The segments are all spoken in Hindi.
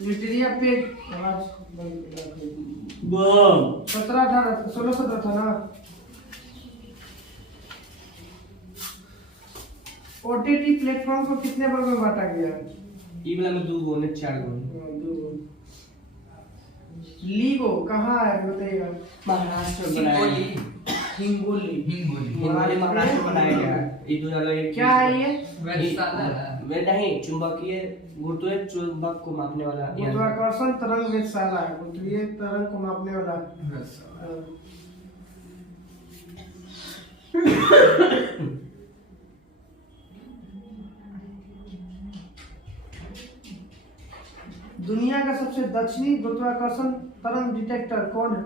लिटरिया पेज आज 17 18 16 17 था ना। ओटीटी प्लेटफॉर्म को कितने वर्ग में बांटा गया है? ई वाला में 2 गो ने 4 गो। लीगो कहाँ है बताइएगा? महाराष्ट्र में बनाया गया। हिंगोली महाराष्ट्र में बनाया गया है। ये 2001 क्या है ये? वे नहीं चुंबकीय गुरुत्वीय चुंबक को मापने वाला गुरुत्वाकर्षण तरंग वेधशाला है, गुरुत्वीय तरंग को मापने वाला। दुनिया का सबसे दक्षिणी गुरुत्वाकर्षण तरंग डिटेक्टर कौन है?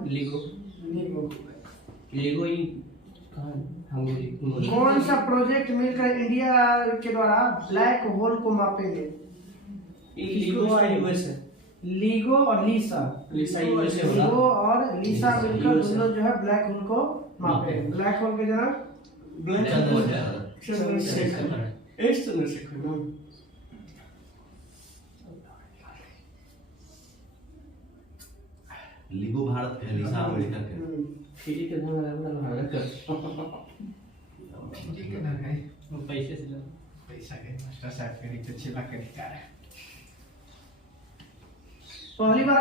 लीगो ही कौन सा प्रोजेक्ट मिलकर इंडिया के द्वारा ब्लैक होल को मापेंगे? लीगो यूएस है। लीगो और लीसा यूएस है। लीगो और लीसा मिलकर दोनों जो है ब्लैक होल को मापेंगे। ब्लैक होल के जनक लीगो भारत के, लीसा अमेरिका के। फ्री के धन लगा भारत का। ठीक है ना है वो पैसे से पैसा के मास्टर साहब के लिए अच्छे बात अधिकार है। पहली बार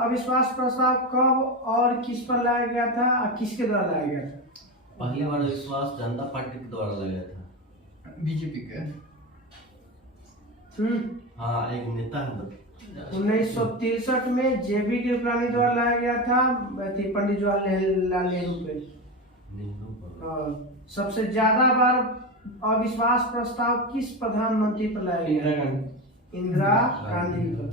अविश्वास प्रस्ताव कब और किस पर लाया गया था और किसके द्वारा लाया गया था? पहली बार विश्वास जनता पार्टी के द्वारा लगाया था। बीजेपी के हाँ, एक नेता है। 1963 में जेबी कृपलानी द्वारा लाया गया था पंडित जवाहरलाल नेहरू पे। सबसे ज्यादा बार अविश्वास प्रस्ताव किस प्रधानमंत्री पर लाया गया? इंदिरा गांधी पर।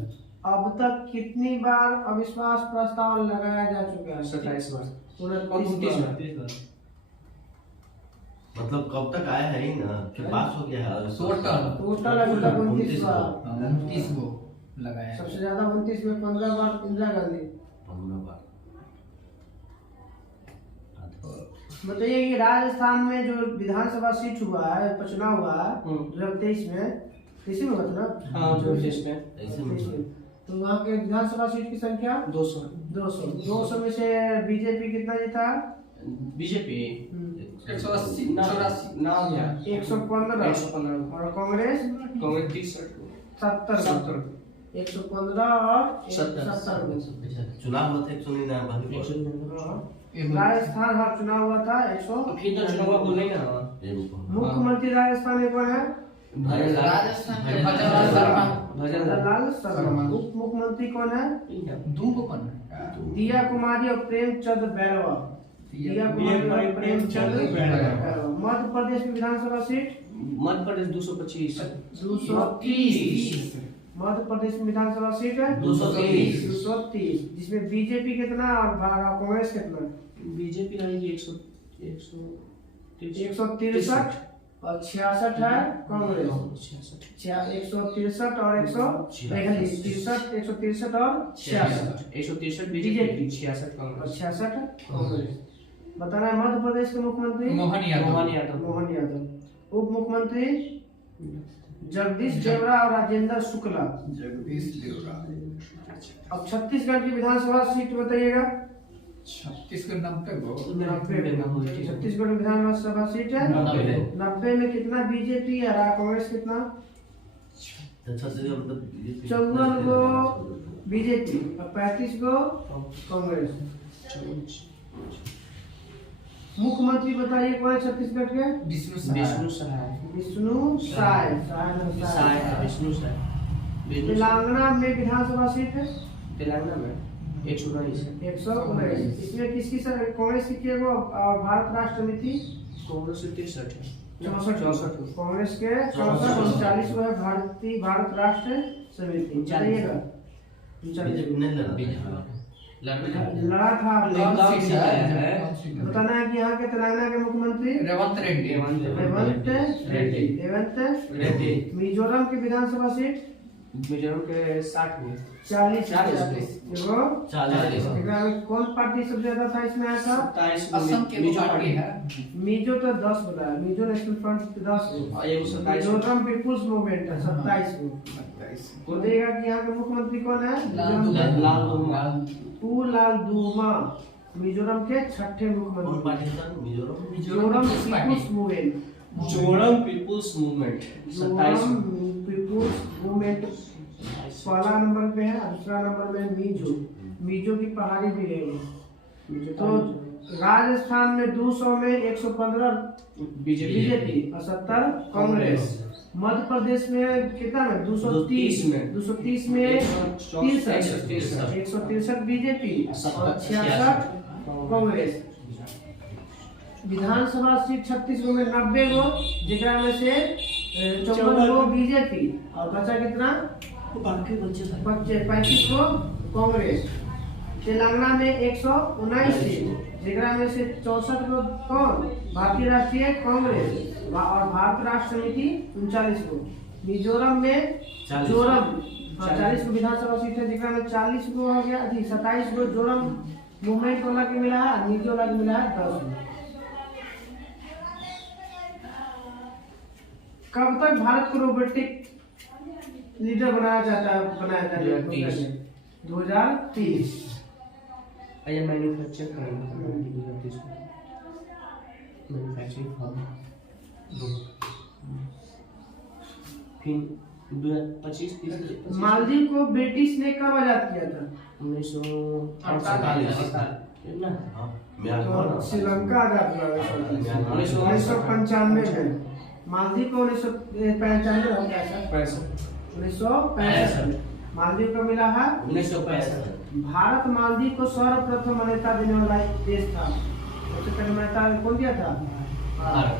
अब तक कितनी बार अविश्वास प्रस्ताव लगाया जा चुका है? 27 बार। 29 बार। मतलब कब तक आया है ही ना कि पास हो गया है? टोटल अभी तक 29 बार। 29 गो लगाया। सबसे ज्यादा 29 में 15 बार इंदिरा गांधी। 15 बार। बताइए कि राजस्थान में जो विधानसभा सीट हुआ है, चुनाव हुआ है 2023 में, किसी में हुआ था ना? हाँ 2023 में। ऐसे में तो वहाँ के विधानसभा सीट की संख्या 200 में से बीजेपी कितना जीता? बीजेपी 180 ना गया 115 और कांग्रेस 70 115 और 70। चुनाव मत 199 राजस्थान हर चुनाव हुआ था 100। फिर तो चुनाव बोले ना। मुख्यमंत्री राजस्थान में कौन है? राजस्थान के भजनलाल शर्मा। उप मुख्यमंत्री कौन है? दो को कौन है? दिया कुमारी और प्रेमचंद बैरवा। दिया कुमारी और प्रेमचंद बैरवा। मध्य प्रदेश में विधानसभा सीट मध्य प्रदेश 225 230। मध्य प्रदेश में विधानसभा सीट है 230 जिसमें बीजेपी कितना और कांग्रेस कितना? बीजेपी आएगी 163 और 66 है कांग्रेस। 163 और 163 और 66 163 बीजेपी 66 और कांग्रेस। 66 कांग्रेस। बताना है मध्य प्रदेश के मुख्यमंत्री मोहन यादव। मोहन यादव। उप मुख्यमंत्री जगदीश देवड़ा और राजेंद्र शुक्ला। जगदीश देवड़ा। अब छत्तीसगढ़ की विधानसभा सीट बताइएगा। छत्तीसगढ़ 90 गो। 90 छत्तीसगढ़ विधानसभा सीट है 90 में कितना बीजेपी है और कांग्रेस कितना? 54 गो बीजेपी और 35 गो कांग्रेस। मुख्यमंत्री बताइए कौन है छत्तीसगढ़ के? विष्णु सहाय। विष्णु साय। तेलंगाना में विधानसभा सीट है तेलंगाना में 119 है। 119। इसमें किसकी कांग्रेस की क्या वो भारत राष्ट्र समिति? कांग्रेस 63 है। 64 कांग्रेस के 64 और 40 को है भारत राष्ट्र समिति। बताइएगा लड़ा था। बताना है कि यहाँ के तेलंगाना के मुख्यमंत्री रेवंत रेड्डी। रेवंत रेड्डी। मिजोरम की विधानसभा सीट मिजोरम के 60 में 40 40 देखो 40 एकरा में कौन पार्टी सबसे ज्यादा था इसमें आया था? 27 असम के मिजो पार्टी है। मिजो तो 10 बताया, मिजो नेशनल फ्रंट 10 और ये 27 मिजोरम पीपुल्स मूवमेंट है 27 को। 27 तो देखा कि यहाँ के मुख्यमंत्री कौन है? लाल दुमा। मिजोरम के छठे कौन मुख्यमंत्री पार्टी था Mizoram? Mizoram people's movement. Mizoram people's movement 27 Mizoram people's movement पहला नंबर पे है, दूसरा नंबर में मिजो। मिजो की पहाड़ी भी है वो। तो राजस्थान में 200 में 115 बीजेपी और 70 कांग्रेस। मध्य प्रदेश में कितना में 230 में 230 में 163 बीजेपी और 66 कांग्रेस। विधानसभा सीट 36 गो में 90 गो, जेकरा में से 54 गो बीजेपी और बचा कितना बाकी बच्चे बच्चे 35 गो कांग्रेस। तेलंगाना में 119 सीट, जेकरा में से 64 गो कौन भारतीय राष्ट्रीय कांग्रेस और भारत राष्ट्र समिति 39 गो। मिजोरम में 40 गो विधानसभा सीट है, जेकरा में 40 गो हो गया, 27 गो जोरम मूवमेंट वाला के मिला है, मिजो वाला के मिला है 10 गो। कब तक भारत को रोबोटिक लीडर बनाया जाता है? 2030। ये मैन्युफैक्चर करेंगे 2030 में मैन्युफैक्चरिंग फॉर्म फिर 2025-30 मालदीव को ब्रिटिश ने कब आजाद किया था? 1948 ना म्यांमार तो श्रीलंका आजाद हुआ म्यांमार 1995 में। मालदीव को 1995 1965 मालदीव को मिला है। 1965 भारत मालदीव को सर्वप्रथम मान्यता देने वाला एक देश था। सबसे पहले मान्यता कौन दिया था? भारत।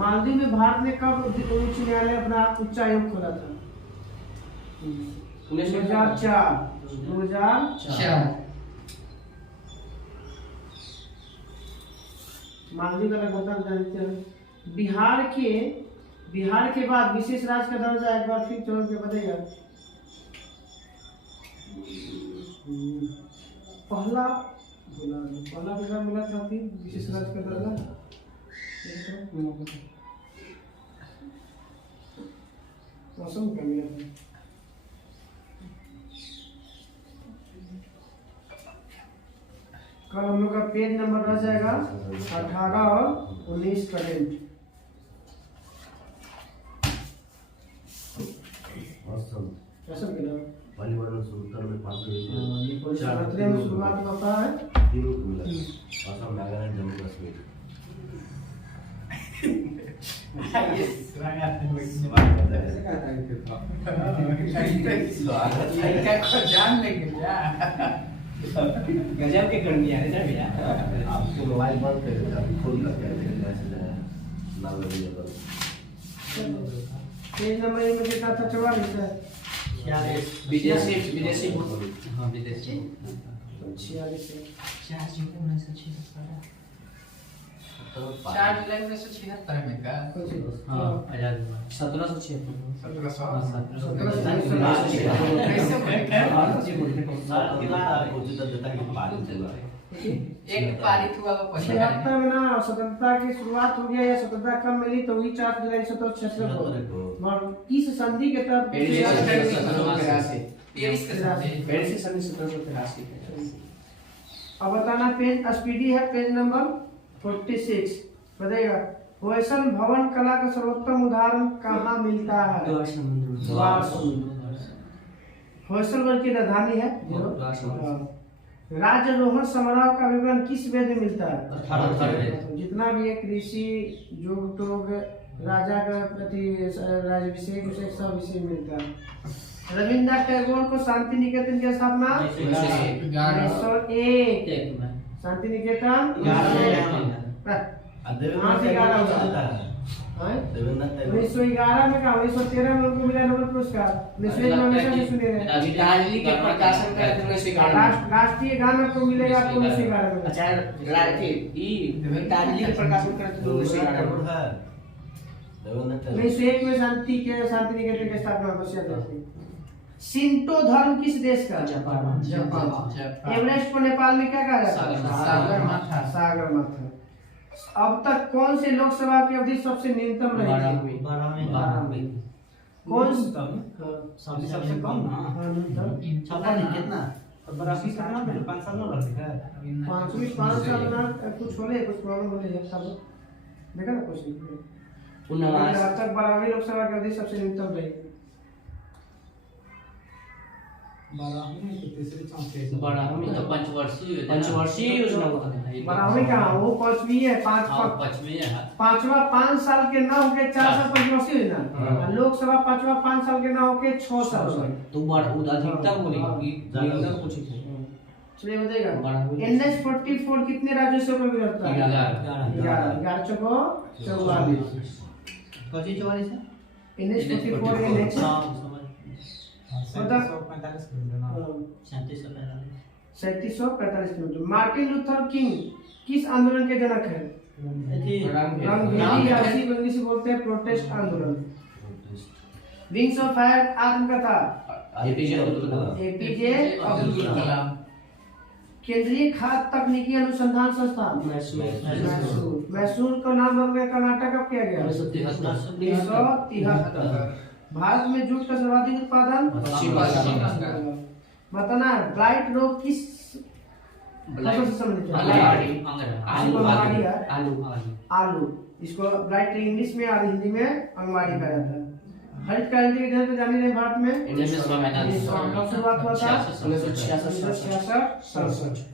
मालदीव में भारत ने कब उच्च न्यायालय अपना उच्चायोग खोला था? 2004 मालदीव का गणतंत्र जानते हैं। बिहार के बाद विशेष राज्य का दर्जा एक बार फिर चुन के बताइएगा। पहला बिहार मिला था फिर विशेष राज्य का दर्जा मौसम का मिला था। कल हम लोग का पेज नंबर रह जाएगा 18 और 19 करंट। मौसम के नाम वालीबाल सुल्तान में 5 संवत्सरे में शुरुआत होता है। तीनों को मिला असम नागालैंड जम्मू कश्मीर। जान लेंगे क्या? गजब के कर दिया है ना भैया। आपके मोबाइल बंद कर देता खोल कर मैसेज आया ना लगे। पेज नंबर में कितना था? 44 है। विदेशी हाँ विदेशी 46 है। 4 जुलाई 1976 में का हाँ आजाद हुआ 1776 एक पारित हुआ वो 76 में ना स्वतंत्रता की शुरुआत हो गया या स्वतंत्रता कब मिली? तो वही 4 जुलाई 1776 को। और किस संधि के तहत? अब बताना पेज स्पीडी है। पेज नंबर 46 बताइएगा। होयसल भवन कला का सर्वोत्तम उदाहरण कहाँ मिलता है? द्वार समुद्र। होयसलगढ़ की राजधानी है। राज्यरोहण समारोह का विवरण किस वेद में मिलता है? जितना भी है कृषि योग टोग राजा का प्रति राजभिषेक सब विषय मिलता है। रविन्द्रनाथ टैगोर को शांति निकेतन की स्थापना 1901 शांति निकेतन 1911 में का 1913 में उनको मिला नोबेल पुरस्कार। 1901 में हमेशा से सुने रहे। गीतांजलि के प्रकाशन का 1911 राष्ट्रीय गान को मिलेगा आपको 1911 में। अच्छा गीतांजलि के प्रकाशन का 1911 में 1901 में शांति निकेतन की स्थापना बसिया थी। शिंतो धर्म किस देश का? जापान। एवरेस्ट को नेपाल में क्या कहा जाता है? सागरमाथा। सागरमाथा। अब तक कौन से लोकसभा की अवधि सबसे न्यूनतम रही? 12वीं। कौन सबसे कम ना न्यूनतम? छप्पन कितना 82 कितना 5 साल में रहती है। पांच साल ना कुछ होले कुछ प्रॉब्लम होले है सब देखा ना क्वेश्चन। 19 अब तक 12वीं लोकसभा की अवधि सबसे न्यूनतम रही। 12वीं तो तीसरी चौथी 12वीं तो पंचवर्षीय योजना को कहते हैं। 12वीं कहाँ वो 5वीं है। पांचवा 5 साल के ना होके 4 साल पंचवर्षीय योजना। और लोकसभा पांचवा 5 साल के ना होके 6 साल। तो अधिकतम बोलेगी न्यूनतम पूछी थी। चलिए बताइएगा 12वीं। NH-44 कितने राज्यों से होकर गुजरता है? 11 चौको 44। कौन-सी 44 है? NH-44 $3745 किलोमीटर ना। 3745 किलोमीटर। मार्टिन लूथर किंग किस आंदोलन के जनक है? रंगभेदी या इसी को इंग्लिश में बोलते हैं प्रोटेस्ट आंदोलन। विंग्स ऑफ फायर आत्मकथा APJ अब्दुल कलाम। केंद्रीय खाद्य तकनीकी अनुसंधान संस्थान मैसूर का नाम कर्नाटक कब किया गया? 1973। भारत में जूट का सर्वाधिक उत्पादन? बताना ब्लाइट रोग किस फसल से संबंधित है? आलू। इसको ब्लाइट इंग्लिश में और हिंदी में अंगवाड़ी कहा जाता है। हरित क्रांति के जन्म जानी रहे भारत में? शुरुआत हुआ था 1966।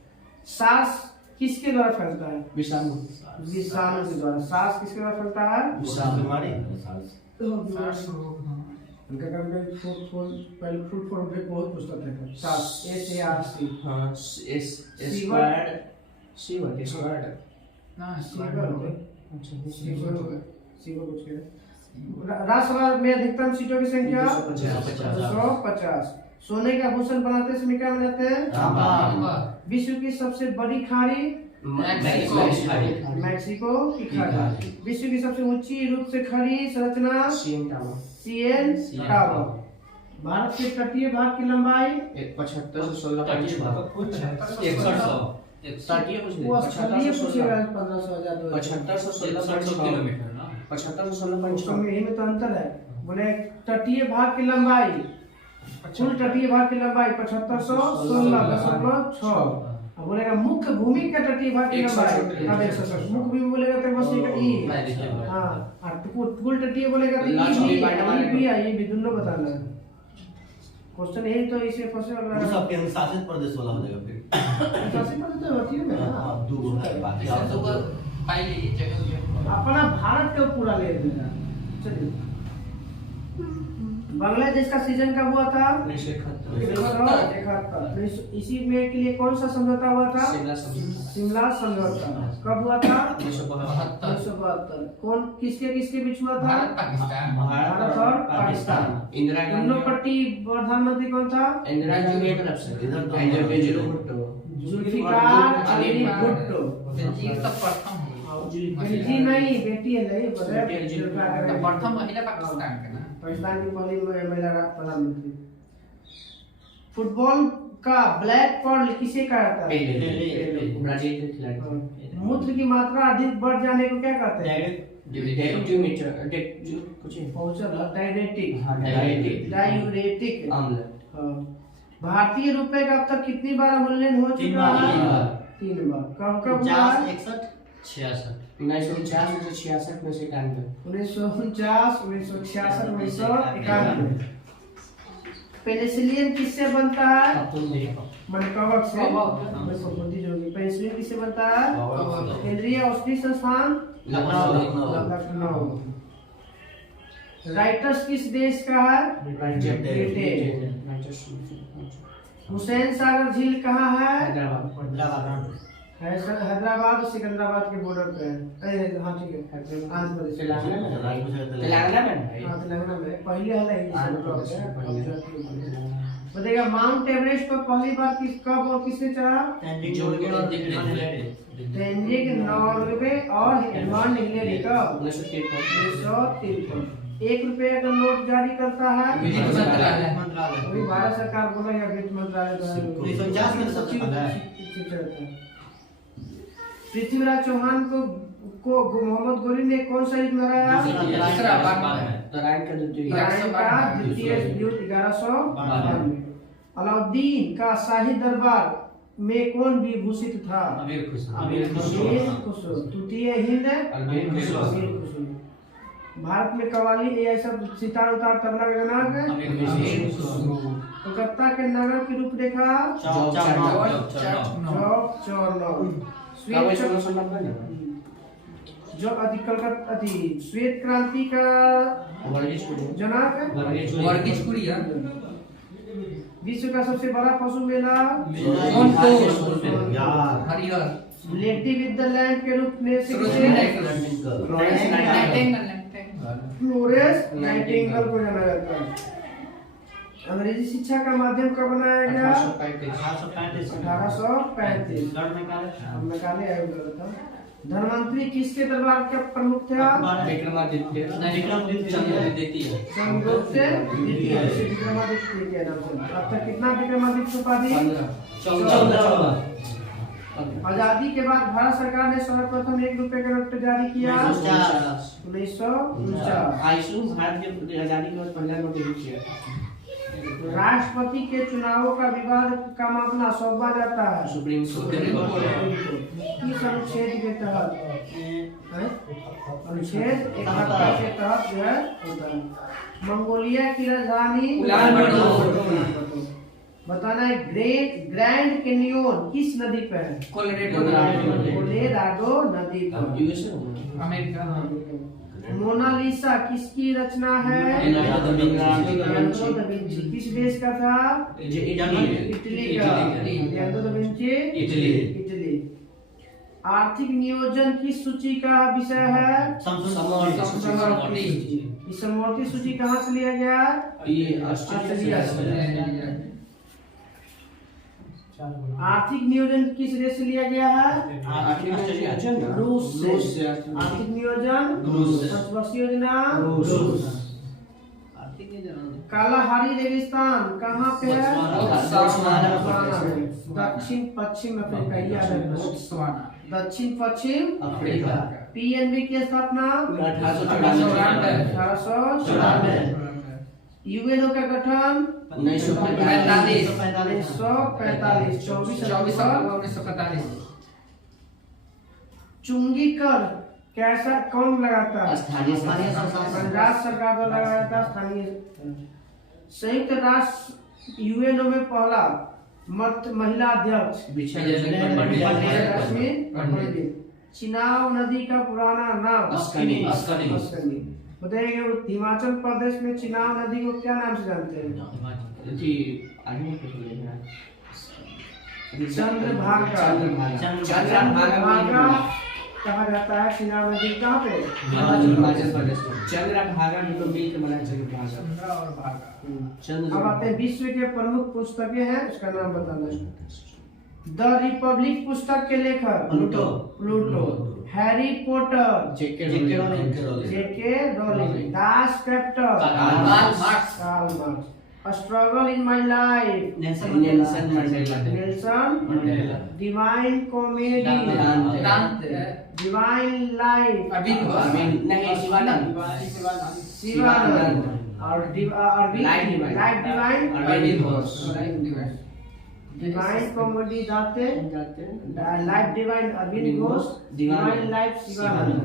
सास किसके द्वारा फैलता है? विषाणु के द्वारा। सास किसके द्वारा फैलता है? उनका कभी पहले फुल फॉर्म ब्रेक बहुत पूछता था। सास SARC। हाँ स्क्वायर्ड ना राज्यसभा में अधिकतम सीटों की संख्या 250। सोने का आभूषण बनाते समय क्या बनाते हैं? विश्व की सबसे बड़ी खाड़ी? मैक्सिको की खाड़ी। विश्व की सबसे ऊंची रूप से खड़ी संरचना? CN tower. भारत के तटीय भाग की लंबाई? 75 से 16 वो स्थलीय पूछेगा 1500 से 16 किलोमीटर ना 75 से 16 यही में तो अंतर है। बोले तटीय भाग की लंबाई कुल तटीय भाग की लंबाई 7516.6। अब बोलेगा मुख्य भूमि का तटीय भाग की लंबाई अब 160। मुख्य भूमि बोलेगा तो बस एक ई। हां और कुल तटीय बोलेगा तो ई भी ये भी दोनों बताना है। क्वेश्चन यही तो इसे फंसे वाला वो सब केंद्र शासित प्रदेश वाला हो जाएगा फिर। शासित प्रदेश तो होती है ना। हां दो है बाकी आप सब अपना भारत का पूरा ले लेना। चलिए बांग्लादेश का सीजन कब हुआ था? 1971। इसी में के लिए कौन सा समझौता हुआ था? शिमला समझौता। कब हुआ था? 1972। कौन किसके बीच हुआ था? भारत और पाकिस्तान। इंदिरा दोनों पट्टी प्रधानमंत्री कौन था? इंदिरा गांधी की तरफ से इधर तो जुल्फिकार अली भुट्टो। जी नहीं बेटी है नहीं प्रथम महिला पाकिस्तान का ना पाकिस्तान की पहली महिला प्रधानमंत्री। फुटबॉल का ब्लैक पर्ल किसे कहा जाता है? ब्राजील के खिलाड़ी। मूत्र की मात्रा अधिक बढ़ जाने को क्या कहते हैं? डायूरेटिक अम्ल। भारतीय रुपए का अब तक कितनी बार मूल्यांकन हो चुका है? 3 बार। कब कब हुआ? 1949 1966 में से 1949 1966 1991। पेनिसिलिन किससे बनता है? मनकवक से। पेनिसिलिन किससे बनता है? केंद्रीय औषधि संस्थान लखनऊ। राइटर्स किस देश का है? ब्रिटेन। हुसैन सागर झील कहाँ है? हैदराबाद और सिकंदराबाद के बॉर्डर पे है। हाँ ठीक है, आंध्र प्रदेश। तेलंगाना में है भाई। हाँ तेलंगाना में पहले है आंध्र प्रदेश में पहले। बताइएगा माउंट एवरेस्ट पर पहली बार कब और किसने चढ़ा? तेंजिंग नॉर्वे और हेडमान हिलेरी का 1953। 1 रुपए का नोट जारी करता है वित्त मंत्रालय। अभी भारत सरकार बोला या वित्त मंत्रालय का 1950 में सचिव है। पृथ्वीराज चौहान को मोहम्मद गोरी ने कौन सा युद्ध में हराया? तराइन का द्वितीय तराइन का द्वितीय युद्ध 1192। अलाउद्दीन का शाही दरबार में कौन विभूषित था? अमीर खुसरो। अमीर खुसरो। तृतीय हिंद अमीर खुसरो। भारत में कव्वाली ये सब सितार उतार तबला का गणक अमीर खुसरो। कोलकाता के नगर की रूपरेखा चौक जो श्वेत क्रांति का जनक वर्गीज कुरियन। विश्व का सबसे बड़ा पशु मेला Harihar. Lady with the land के रूप में फ्लोरेंस नाइटिंगेल को जाना जाता है। अंग्रेजी शिक्षा का माध्यम कब बनाया गया? 1835। निकाले आयोग था। धनवंतरी किसके दरबार के प्रमुख थे? विक्रमादित्य चंद्रगुप्त द्वितीय। विक्रमादित्य के नाम से। अब तक कितना विक्रमादित्य उपाधि? 14। आजादी के बाद भारत सरकार ने सर्वप्रथम 1 रुपए का नोट जारी किया 1949। भारत की आजादी के बाद पहला नोट जारी किया। राष्ट्रपति के चुनावों का विवाद का मामला सौंपा जाता है सुप्रीम कोर्ट किस अनुच्छेद के तहत? अनुच्छेद 71 के तहत जो है होता है। मंगोलिया की राजधानी उलानबाटर। बताना है ग्रैंड कैनियन किस नदी पर है? कोलोराडो नदी पर। अमेरिका। मोनालिसा किसकी रचना है? Leonardo da Vinci. किस देश का था? इटली का। Leonardo da Vinci Italy. आर्थिक नियोजन किस सूची का विषय है? समवर्ती सूची कहाँ से लिया गया? ऑस्ट्रेलिया से। आर्थिक नियोजन किस देश से लिया गया है? रूस से। आर्थिक नियोजन पंचवर्षीय योजना रूस। कालाहारी रेगिस्तान कहाँ पे है? दक्षिण पश्चिम अफ्रीका। दक्षिण पश्चिम अफ्रीका। पीएनबी की स्थापना 1894। यूएनओ का गठन 1945। 24 अक्टूबर 1945। चुंगी कर कैसा कौन लगाता है? पंजाब सरकार द्वारा लगाया जाता है। स्थानीय संयुक्त राष्ट्र यूएनओ में पहला महिला अध्यक्ष चिनाब नदी का पुराना नाम अस्कनी। बताइए हिमाचल प्रदेश में चिनाब नदी को क्या नाम से जानते हैं? चंद्रभागा कहा जाता है। चिनाब नदी कहाँ पे? हिमाचल प्रदेश में। चंद्रभागा में तो मिलकर बना चंद्रभागा। अब आते हैं विश्व के प्रमुख पुस्तकें हैं, उसका नाम बताना है। द रिपब्लिक पुस्तक के लेखक Pluto. Harry Potter JK Rowling. Das Kapital Karl Marx. Struggle in my life Nelson Mandela. Divine Comedy Divine Life Shivanand और लाइफ डिवाइन डिवाइन कॉमेडी दाते Life Divine Aurobindo Ghosh. Divine Life Shivanand.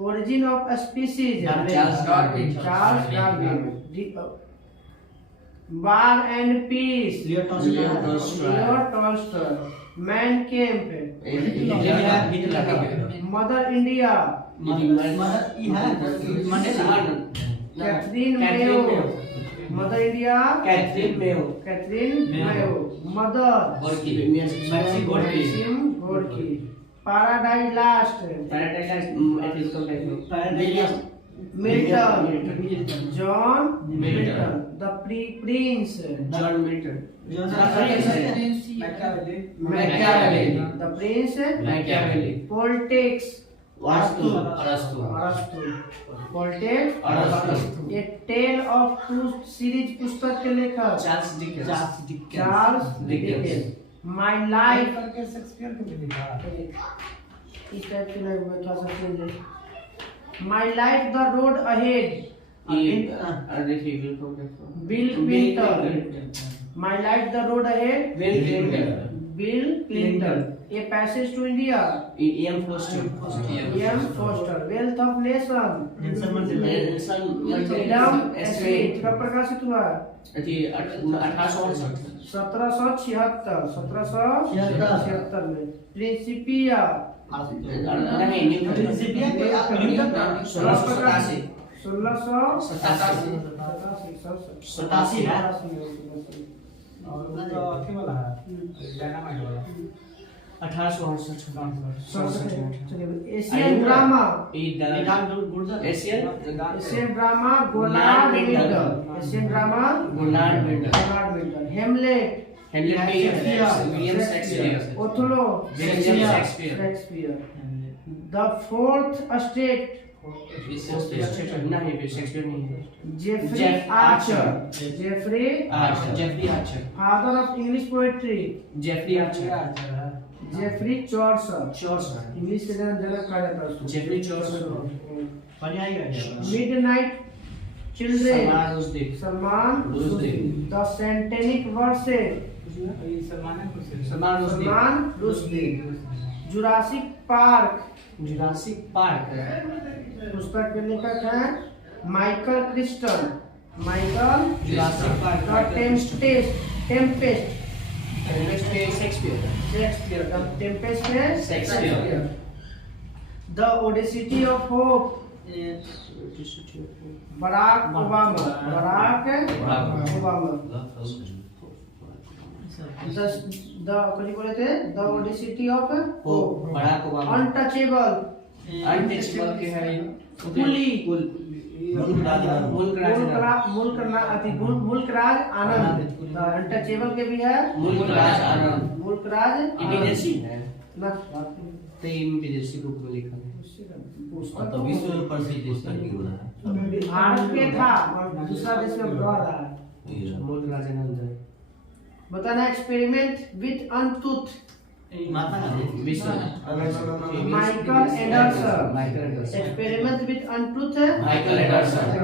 Origin of Species Charles Darwin. War and Peace Leo Tolstoy. Mein Kampf Mother India Katherine Mayo. Mother India Katherine Mayo. Mother Maxim 4 की Paradise Lost Milton John Milton The Prince John Milton Machiavelli the prince Machiavelli politics वास्तु अरस्तु politics a tale of truth series पुस्तक के लेखक Charles Dickens Charles Dickens my life करके शेक्सपियर को भी लिखा इस टाइप के लोग बैठा सकते हैं My Life The Road Ahead Bill Clinton My Life The Road Ahead Bill Clinton A Passage to India M Forster Wealth of Nation Nelson Mandela Freedom Estate कब प्रकाशित हुआ 1776 में प्रिंसिपिया प्रिंसिपिया के न्यूटन 1687 और वो तो अथी वाला है डायनामाइट वाला 1868 एशियन ड्रामा एशियन ड्रामा गोलार्ड विंटर एशियन ड्रामा गोलार्ड विंटर Hamlet William Shakespeare Othello Shakespeare the fourth state नहीं शेक्सपियर नहीं है Jeffrey Archer father of English poetry Jeffrey Archer Geoffrey Chaucer English के जनक कहा जाता है उसको Geoffrey Chaucer midnight children Salman Rushdie the satanic verses Salman Rushdie Jurassic Park पुस्तक के लेखक हैं Michael Crichton Jurassic Park the tempest Shakespeare the Audacity of Hope Barack Obama The कौन बोले थे The Audacity of Hope Barack Obama Untouchable के है मुल्क राज आनंद अनटचेबल के भी है मुल्क राज विदेशी है ना विदेशी रूप में लिखा है तो विश्व प्रसिद्ध पुस्तक ही हुआ है भारत के था दूसरा देश में रह रहा है मुल्क राज आनंद बताना experiment with untruth Mahatma Gandhi Michael Anderson experiment with untruth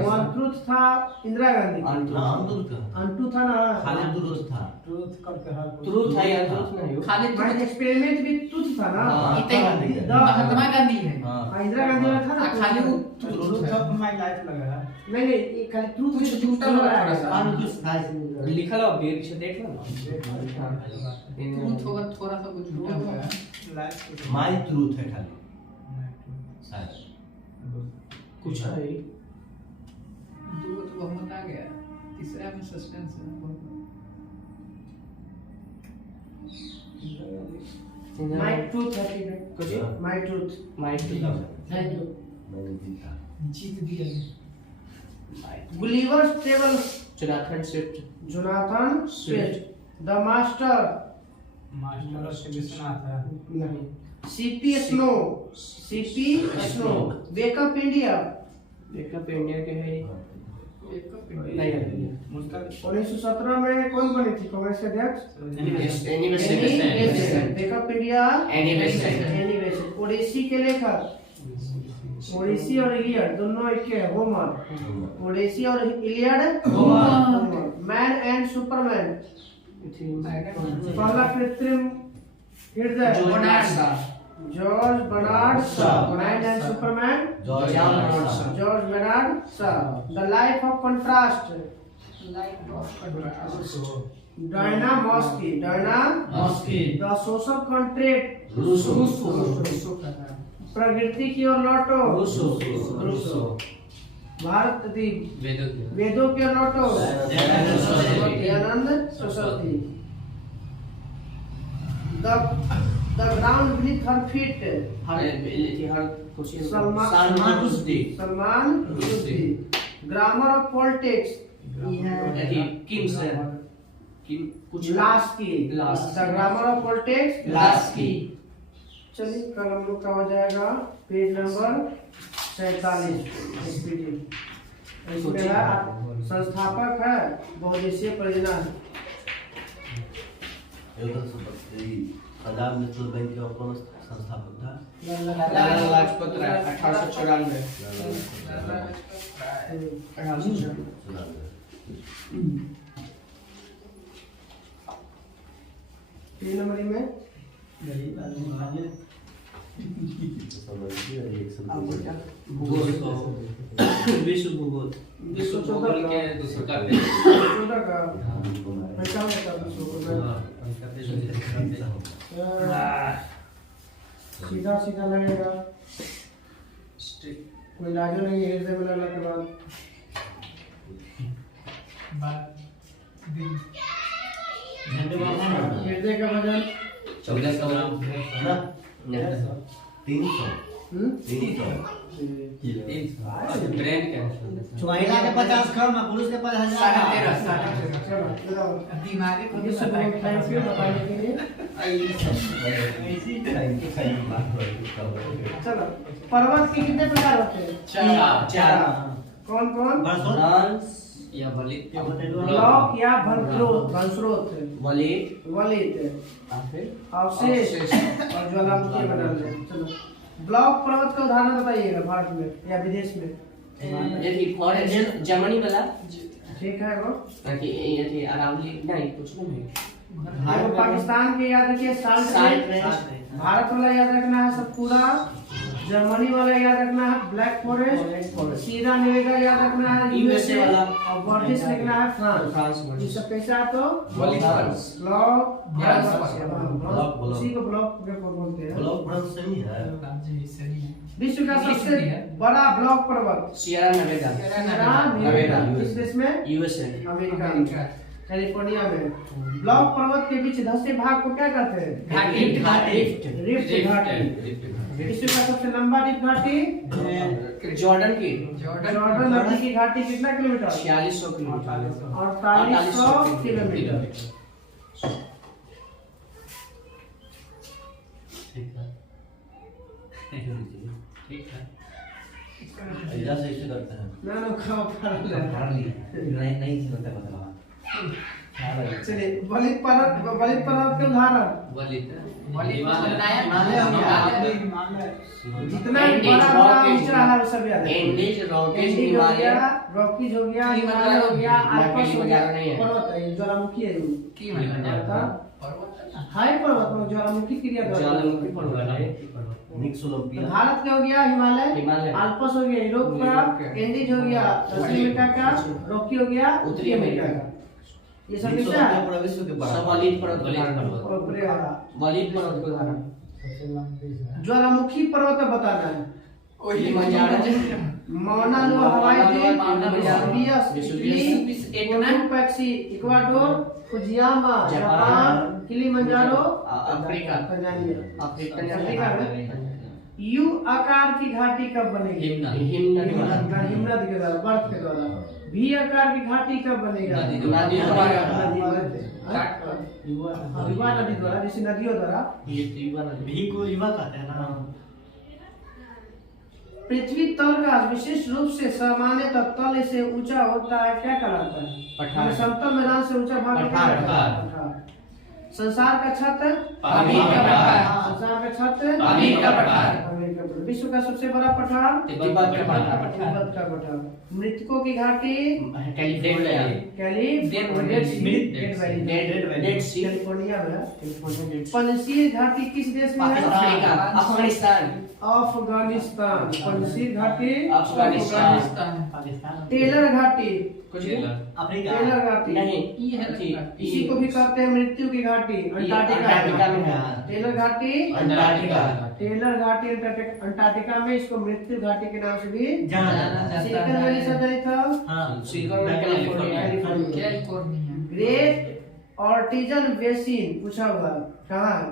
untruth था इंदिरा गांधी अनटूथ था ना खाली दुरुस्त था ट्रूथ करके हर ट्रूथ है या ट्रूथ नहीं हो खाली एक्सपेरिमेंट विथ टूथ था ना महात्मा गांधी है इंदिरा गांधी वाला था ना खाली वो ट्रूथ ऑफ माय लाइफ लगा है नहीं ये खाली ट्रूथ कुछ झूठा लगा थोड़ा सा लिखा लो देख से देख लो ट्रूथ होगा थोड़ा सा कुछ झूठा होगा लाइफ माय ट्रूथ है खाली शायद कुछ है दो तो बहुमत आ गया तीसरा में सस्पेंस है माय ट्रूथ है कुछ माय ट्रूथ मैंने देखा जीत दिया Gulliver's travel Jonathan Swift the master master of Vishwanath है नहीं CP snow wake up India backup India के है नहीं है 1917 में कौन बनी थी कांग्रेस के अध्यक्ष anniversary wake up India anniversary Odyssey के लेखक ओडिसी और इलियड दोनों एक है होमर ओडिसी और Iliad Homer man and superman पहला कृत्रिम हृदय George Bernard Shaw man and superman George Bernard Shaw the life of contrast Diana मॉस्की द सोशल कंट्रेक्ट प्रकृति की ओर लौटो रूसो भारत वेदों की ओर लौटो Dayanand Saraswati the the ground beneath her feet. हर कुछ Salman Rushdie grammar of politics किम्स कुछ Laski the grammar of politics Laski. चलिए कल हम लोग का हो जाएगा पेज नंबर 47 एसपीटी। इसमें है संस्थापक है बहुदेशीय परियोजना है। पंजाब नेशनल बैंक के कौन संस्थापक था? लाला लाजपत राय 1894। तीन नंबर में भूगोल विश्व भूगोल के दूसरे का 14 का पहचान का सीधा सीधा लगेगा, कोई लाजो नहीं है हृदय में लगने के बाद। हृदय का वजन 14 300 ब्रेन का महिला के 50 कम और पुरुष के 50,000। दिमागी को भी सब थैंक यू बताने के लिए। चलो पर्वत के कितने प्रकार होते हैं? 4 कौन कौन? डांस या वलित ब्लॉक या वंस्रोत वलित अवशेष और ज्वालामुखी मंडल। चलो ब्लॉक पर्वत का उदाहरण बताइएगा भारत में या विदेश में। यदि फॉरेस्ट जर्मनी वाला ठीक है वो कि यदि अरावली नहीं कुछ नहीं वो पाकिस्तान के याद रखिए साल्ट रेंज। भारत वाला याद रखना है सतपुड़ा। जर्मनी वाला याद रखना है ब्लैक फॉरेस्ट। सीरा नेवेगा याद रखना है यूएसए वाला। और बॉर्डिस लिखना है फ्रांस। ये सब कैसा है तो ब्लॉक उसी को ब्लॉक बोलते हैं। ब्लॉक ब्रांच सही है। विश्व का सबसे बड़ा ब्लॉक पर्वत सियरा नेवेदा किस देश में? यूएसए अमेरिका में, कैलिफोर्निया में। ब्लॉक पर्वत के बीच धंसे भाग को क्या कहते हैं? रिफ्ट घाटी। विश्व का सबसे लंबा रिफ्ट घाटी जॉर्डन की जॉर्डन नदी की घाटी कितना किलोमीटर? 4600 kilometre 4800 kilometre. ठीक है ऐसा से इसे करते हैं। ना ना खाओ नहीं सुनते मतलब। चलिए वलित पर्वत के उदाहरण जितना बड़ा ऊंचा है वो सब याद है। एंडीज रॉकीज हो हिमालय गया, रॉकीज हो गया, हिमालय हो गया, आल्प्स हो गया। नहीं है। पर्वत है ज्वालामुखी है वो। की मतलब हाई पर्वत में ज्वालामुखी क्रिया ज्वालामुखी पर्वत है। निक्स ओलंपिया। भारत का हो गया हिमालय, हिमालय। आल्प्स हो गया यूरोप का, एंडीज हो गया दक्षिण अमेरिका का, रॉकी हो गया उत्तरी अमेरिका का। ये सब निक्स क्या है? ओलंपिया पूरा विश्व के सब बड़ा। वलित पर्वत ऊपरी वाला। वलित पर्वत का उदाहरण ज्वालामुखी पर्वत बताना है। किलिमंजारो मौना लोआ हवाई द्वीप, वेसुवियस इटली, पैक्सी Ecuador, Fujiyama Japan, Kilimanjaro Africa Tanzania. Africa में यू आकार की घाटी कब बनेगी? हिमनद के द्वारा, बर्फ के द्वारा। भी आकार की घाटी कब बनेगा? नदी युवा नदी द्वारा, जैसे नदियों द्वारा। भी को युवा कहते हैं ना। पृथ्वी तल का विशेष रूप से सामान्यतः तल से ऊंचा होता है, क्या कहलाता है? पठार। समतल मैदान से ऊंचा भाग को क्या कहलाता है? पठार। संसार का छत पानी का पठार। संसार का छत पानी का पठार। पानी का पठार। विश्व का सबसे बड़ा पठार तिब्बत का पठार। तिब्बत का पठार। मृतकों की घाटी कैलिफोर्निया डेड सी कैलिफोर्निया में है। पंजशीर घाटी किस देश में है? अफगानिस्तान अफगानिस्तान। पंजशीर घाटी अफगानिस्तान। टेलर घाटी कुछ अफ्रीका। टेलर घाटी नहीं इसी को भी कहते हैं मृत्यु की घाटी। अंटार्कटिका में है। टेलर घाटी अंटार्कटिका टेलर घाटी अंटार्कटिका में, इसको मृत्यु घाटी के नाम से भी जाना जाता सिलिकॉन वैली शब्द नहीं था। हाँ। Silicon valley California. Great artesian basin पूछा हुआ है, कहाँ है?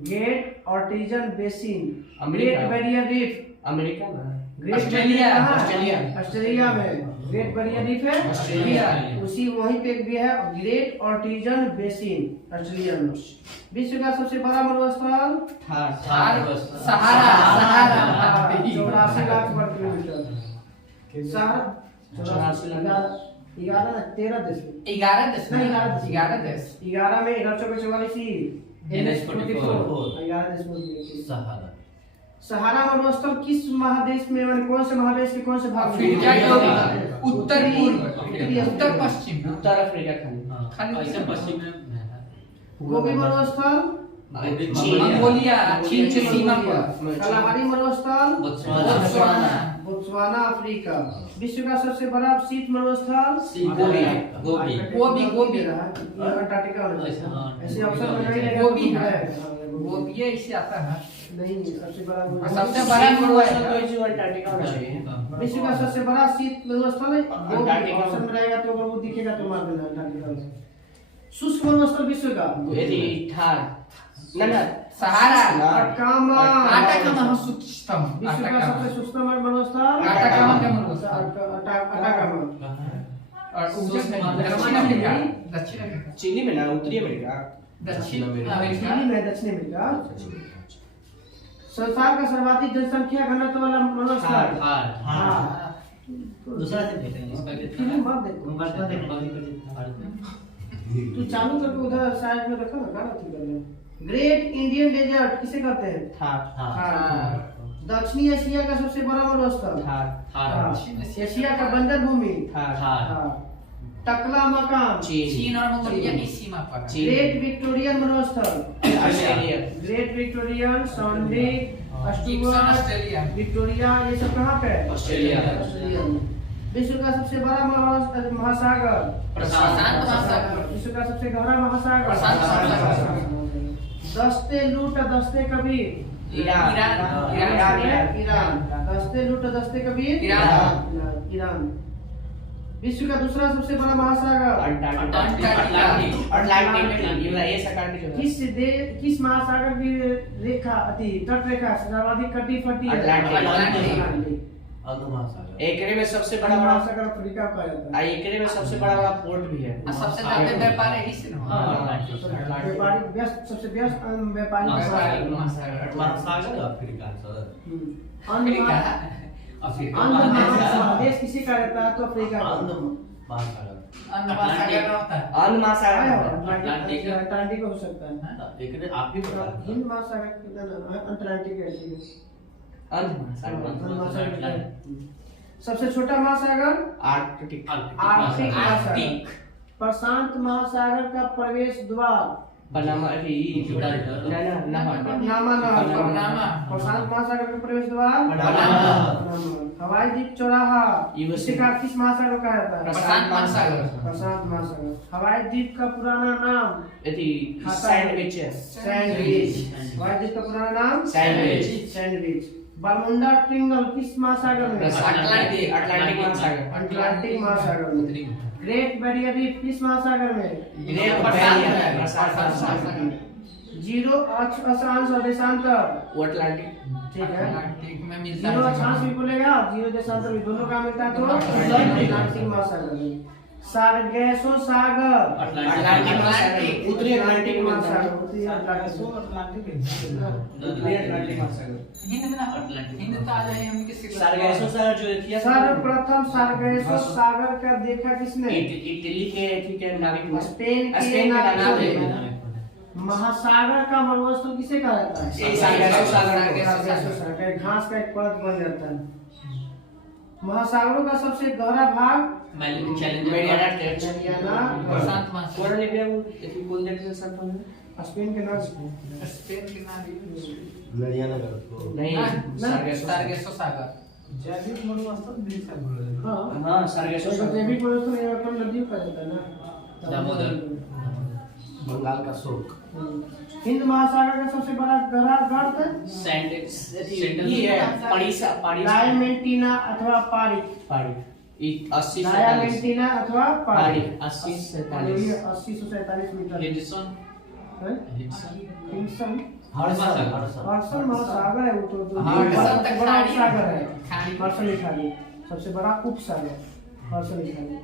Great artesian basin, America. Great barrier reef, America में। ग्रेट ऑस्ट्रेलिया, बैरियर कहाँ है? ऑस्ट्रेलिया। ऑस्ट्रेलिया में ग्रेट बैरियर रीफ है ऑस्ट्रेलिया। उसी वहीं पे भी है ग्रेट ऑर्टिजन बेसिन ऑस्ट्रेलिया में। विश्व का सबसे बड़ा मरुस्थल सहारा 84 लाख वर्ग किलोमीटर। सहारा 84 लाख। 11 ना 13 देश में 11 देश नहीं, 11 देश 11 में 1144 NH44 11 देश में। सहारा सहारा मरुस्थल किस महादेश में, माने कौन से महादेश के कौन से भाग में? अफ्रीका के उत्तर पूर्व उत्तर पश्चिम उत्तर अफ्रीका खाली। खाली ऐसे पश्चिम में गोबी मरुस्थल, मंगोलिया चीन के सीमा पर, कलाहारी मरुस्थल, बोत्सवाना बोत्सवाना अफ्रीका। विश्व का सबसे बड़ा शीत मरुस्थल गोबी अंटार्कटिका में। हाँ। ऐसे ऑप्शन में नहीं रहेगा, गोबी है। हाँ, वो भी इससे आता है। नहीं सबसे बड़ा वो है। सबसे बड़ा मरुस्थल तो जो अंटार्कटिका होना चाहिए। विश्व का सबसे बड़ा शीत मरुस्थल है अंटार्कटिका। ऑप्शन में रहेगा तो अगर वो दिखेगा तो मार देना अंटार्कटिका में। शुष्क मरुस्थल विश्व का यदि थार ना सहारा अटाकामा। अटाकामा सुस्तम विश्व का सबसे शुष्क मरुस्थल अटाकामा का मरुस्थल। अटाकामा। और दक्षिण अमेरिका चिली में ना उत्तरी अमेरिका। दक्षिण चिली अमेरिका में दक्षिण अमेरिका। संसार का सर्वाधिक जनसंख्या घनत्व वाला मरुस्थल हाँ। दूसरा से देखेंगे इसका फिल्म कितना मत देखो, भारत में देखो तू चालू करके उधर साइड में रखो ना, गाना ठीक कर ले। ग्रेट इंडियन डेजर्ट किसे कहते हैं? थार। दक्षिणी एशिया का सबसे बड़ा मरुस्थल हाँ। एशिया का बंजर भूमि हाँ। टकला मकाम चीन और मंगोलिया की सीमा पर है। ग्रेट विक्टोरियन मरुस्थल ऑस्ट्रेलिया। ग्रेट विक्टोरियन, सॉन्डिक, ऑस्ट्रेलिया। विक्टोरिया, ये सब कहाँ पे है? ऑस्ट्रेलिया। ऑस्ट्रेलिया में। विश्व का सबसे बड़ा महासागर प्रशांत महासागर। विश्व का सबसे गहरा महासागर प्रशांत महासागर। दस्ते लूट दस्ते कबीर ईरान। ईरान। दस्ते लूट दस्ते कबीर ईरान। विश्व का दूसरा सबसे बड़ा महासागर किस महासागर की रेखा तट रेखा सर्वाधिक कटी फटी है? अटलांटिक। महासागर एकरे में सबसे बड़ा महासागर अफ्रीका का है। एकरे में सबसे बड़ा पोर्ट भी है। और सबसे ज्यादा व्यापार यही से ना व्यापारिक व्यस्त सबसे व्यस्त व्यापारिक महासागर। महासागर अफ्रीका सर अफ्रीका अफ्रीका महादेश किसी का रहता है तो अफ्रीका का। महासागर अन्य महासागर होता है। अन्य महासागर अटलांटिक अटलांटिक हो सकता है। एक आप ही बता हिंद महासागर कितना नाम है? अटलांटिक है ठीक है। अन्य महासागर। सबसे छोटा महासागर आर्कटिक। आर्कटिक महासागर। प्रशांत महासागर का प्रवेश द्वार पनामा नामा प्रशांत महासागर का प्रवेश द्वार हवाई द्वीप चौराहा इसे का किस महासागर का रहता है? प्रशांत महासागर। प्रशांत महासागर। हवाई द्वीप का पुराना नाम सैंडविच। सैंडविच। हवाई द्वीप का पुराना नाम सैंडविच। सैंडविच। बरमुंडा ट्रायंगल किस महासागर में? अटलांटिक महासागर। अटलांटिक महासागर में। ग्रेट बैरियर रीफ किस महासागर में? जीरो अक्षांश और देशांतर वो अटलांटिक। ठीक है। अटलांटिक में मिलता जीरो है। अक्षांश भी बोलेगा, जीरो देशांतर भी, दोनों का मिलता है तो अटलांटिक महासागर में। सार्गेसो सागर अटलांटिक महासागर। उत्तरी अटलांटिक महासागर। उत्तरी अटलांटिक। उत्तरी अटलांटिक महासागर। हिंद में ना हिंद तो आ जाए हम किसी सार्गेसो सागर जो किया सर्वप्रथम सार्गेसो सागर का देखा किसने? इटली के ठीक है नाविक। स्पेन के स्पेन के नाविक। महासागर का मरुस्थल किसे कहा जाता है? सार्गेसो सागर। सार्गेसो सागर। घास का एक परत बन जाता है। महासागरों का सबसे गहरा भाग मेरियाना ट्रेंच। प्रशांत महासागर। कोण लिखा वो इतनी कौन देखते सब पर स्पेन के नाम स्पेन के नाम लड़ियाना कर नहीं सार्गेसो सागर। जैविक मरुस्थल भी सब बोला जाता है। हाँ हां सार्गेसो तो जैविक मरुस्थल ये अपन नदियों का जाता है ना। दामोदर। बंगाल का शोक हिंद महासागर का सबसे बड़ा गहरा गर्त सैंड ये है पाड़ी डायमेंटिना अथवा पारिक। पाड़ी 80 डायमेंटिना अथवा पहाड़ी पहाड़ी 80 से 80 से 47 मीटर हिडसन है हिडसन हिंसन हड़सन हडसन महासागर है वो तो हडसन सबसे तो बड़ा खाड़ी सागर है खाड़ी हडसन खाड़ी सबसे बड़ा उपसागर हडसन खाड़ी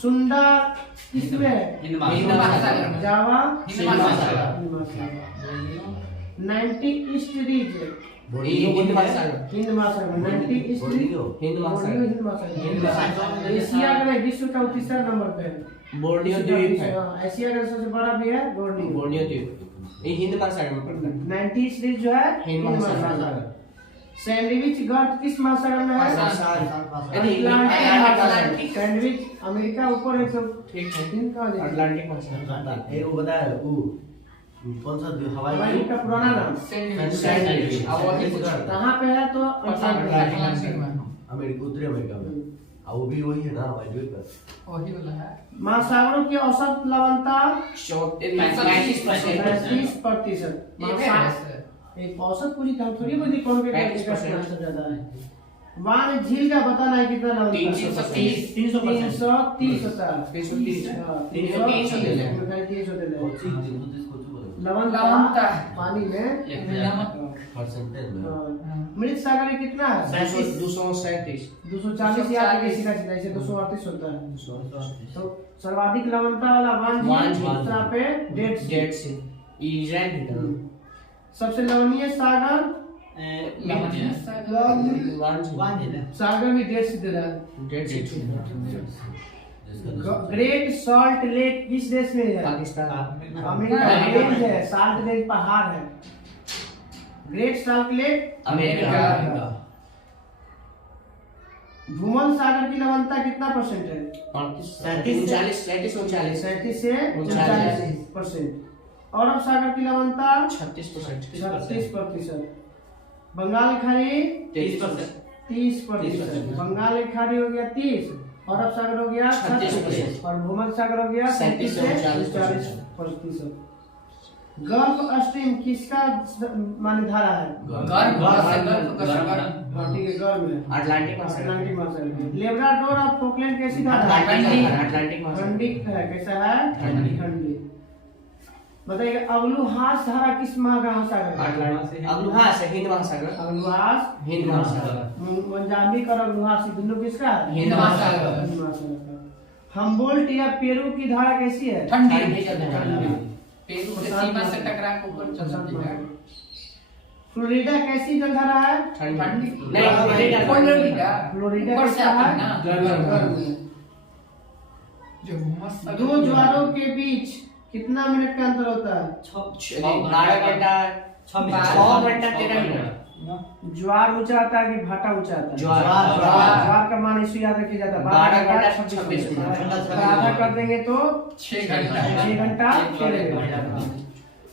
सुंडा किसमें है? हिंद महासागर में जावा हिंद महासागर हिंद महासागर 90 ईस्ट रीज हिंद महासागर हिंद महासागर 90 ईस्ट रीज बोलियो हिंद महासागर हिंद महासागर एशिया का विश्व का तीसरा नंबर पे है बोर्नियो द्वीप है एशिया का सबसे बड़ा भी है बोर्नियो बोर्नियो द्वीप ये हिंद महासागर में पड़ता है 90 ईस्ट रीज जो है हिंद महासागर सैंडविच गर्त किस महासागर में है अटलांटिक सैंडविच अमेरिका ऊपर है सब ठीक है हिंद का है अटलांटिक महासागर ए वो बताया वो कौन सा हवाई हवाई का पुराना नाम सैंडविच अब वही कुछ कहाँ पे है तो अटलांटिक में अमेरिका उत्तरी अमेरिका में और वो भी वही है ना हवाई द्वीप पर वही वाला है महासागरों की औसत लवणता 35%। एक औसत पूरी काम थोड़ी बड़ी कौन के करने का आंसर ज्यादा है। वान झील का बताना है कितना लवणता 330 330 होता है 330 330 होते हैं। लवणता पानी में परसेंटेज में मृत सागर में कितना है 237 240 या आगे सीधा सीधा इसे 238 होता है। तो सर्वाधिक लवणता वाला वान झील दूसरा पे डेड सी इजराइल की तरफ सबसे लवणीय सागर सागर भी डेड सी दे रहा है। ग्रेट सॉल्ट लेक किस देश में है पाकिस्तान अमेरिका रेंज है सॉल्ट लेक पहाड़ है ग्रेट सॉल्ट लेक अमेरिका भूमध्य सागर की लवणता कितना परसेंट है 39 37 से 39%। अरब सागर की लवणता 36%। बंगाल की खाड़ी 30%। बंगाल की खाड़ी हो गया 30, अरब सागर हो गया 36% और भूमध्य सागर हो गया 37 से 40%। गल्फ स्ट्रीम किसका माने धारा है? ठीक है, गर्म है अटलांटिक अटलांटिक महासागर। लेब्राडोर और फोकलैंड कैसी धारा है? ठंडी है। कैसा है? ठंडी। बताइए अगलुहास धारा किस महासागर है? अगलुहास हिंद महासागर अगलुहास हिंद महासागर मोजाम्बिक और अगलुहास ये दोनों किसका है? हिंद महासागर। हिंद महासागर का। हम्बोल्ट या पेरू की धारा कैसी है? ठंडी पेरू के सीमा से टकरा के ऊपर चल जाती है। फ्लोरिडा कैसी जलधारा है? ठंडी नहीं, फ्लोरिडा ऊपर से कैसा आती है है? ना गर्म है। जो मस्त दो ज्वारों के बीच कितना मिनट का अंतर होता है? 12 घंटा 6 घंटा 13 मिनट ज्वार ऊंचा आता है कि भाटा ऊंचा आता है? ज्वार का मान इसे याद रखिए जाता है 12 घंटा 26 मिनट आधा कर देंगे तो 6 घंटा 6 घंटा चलेगा।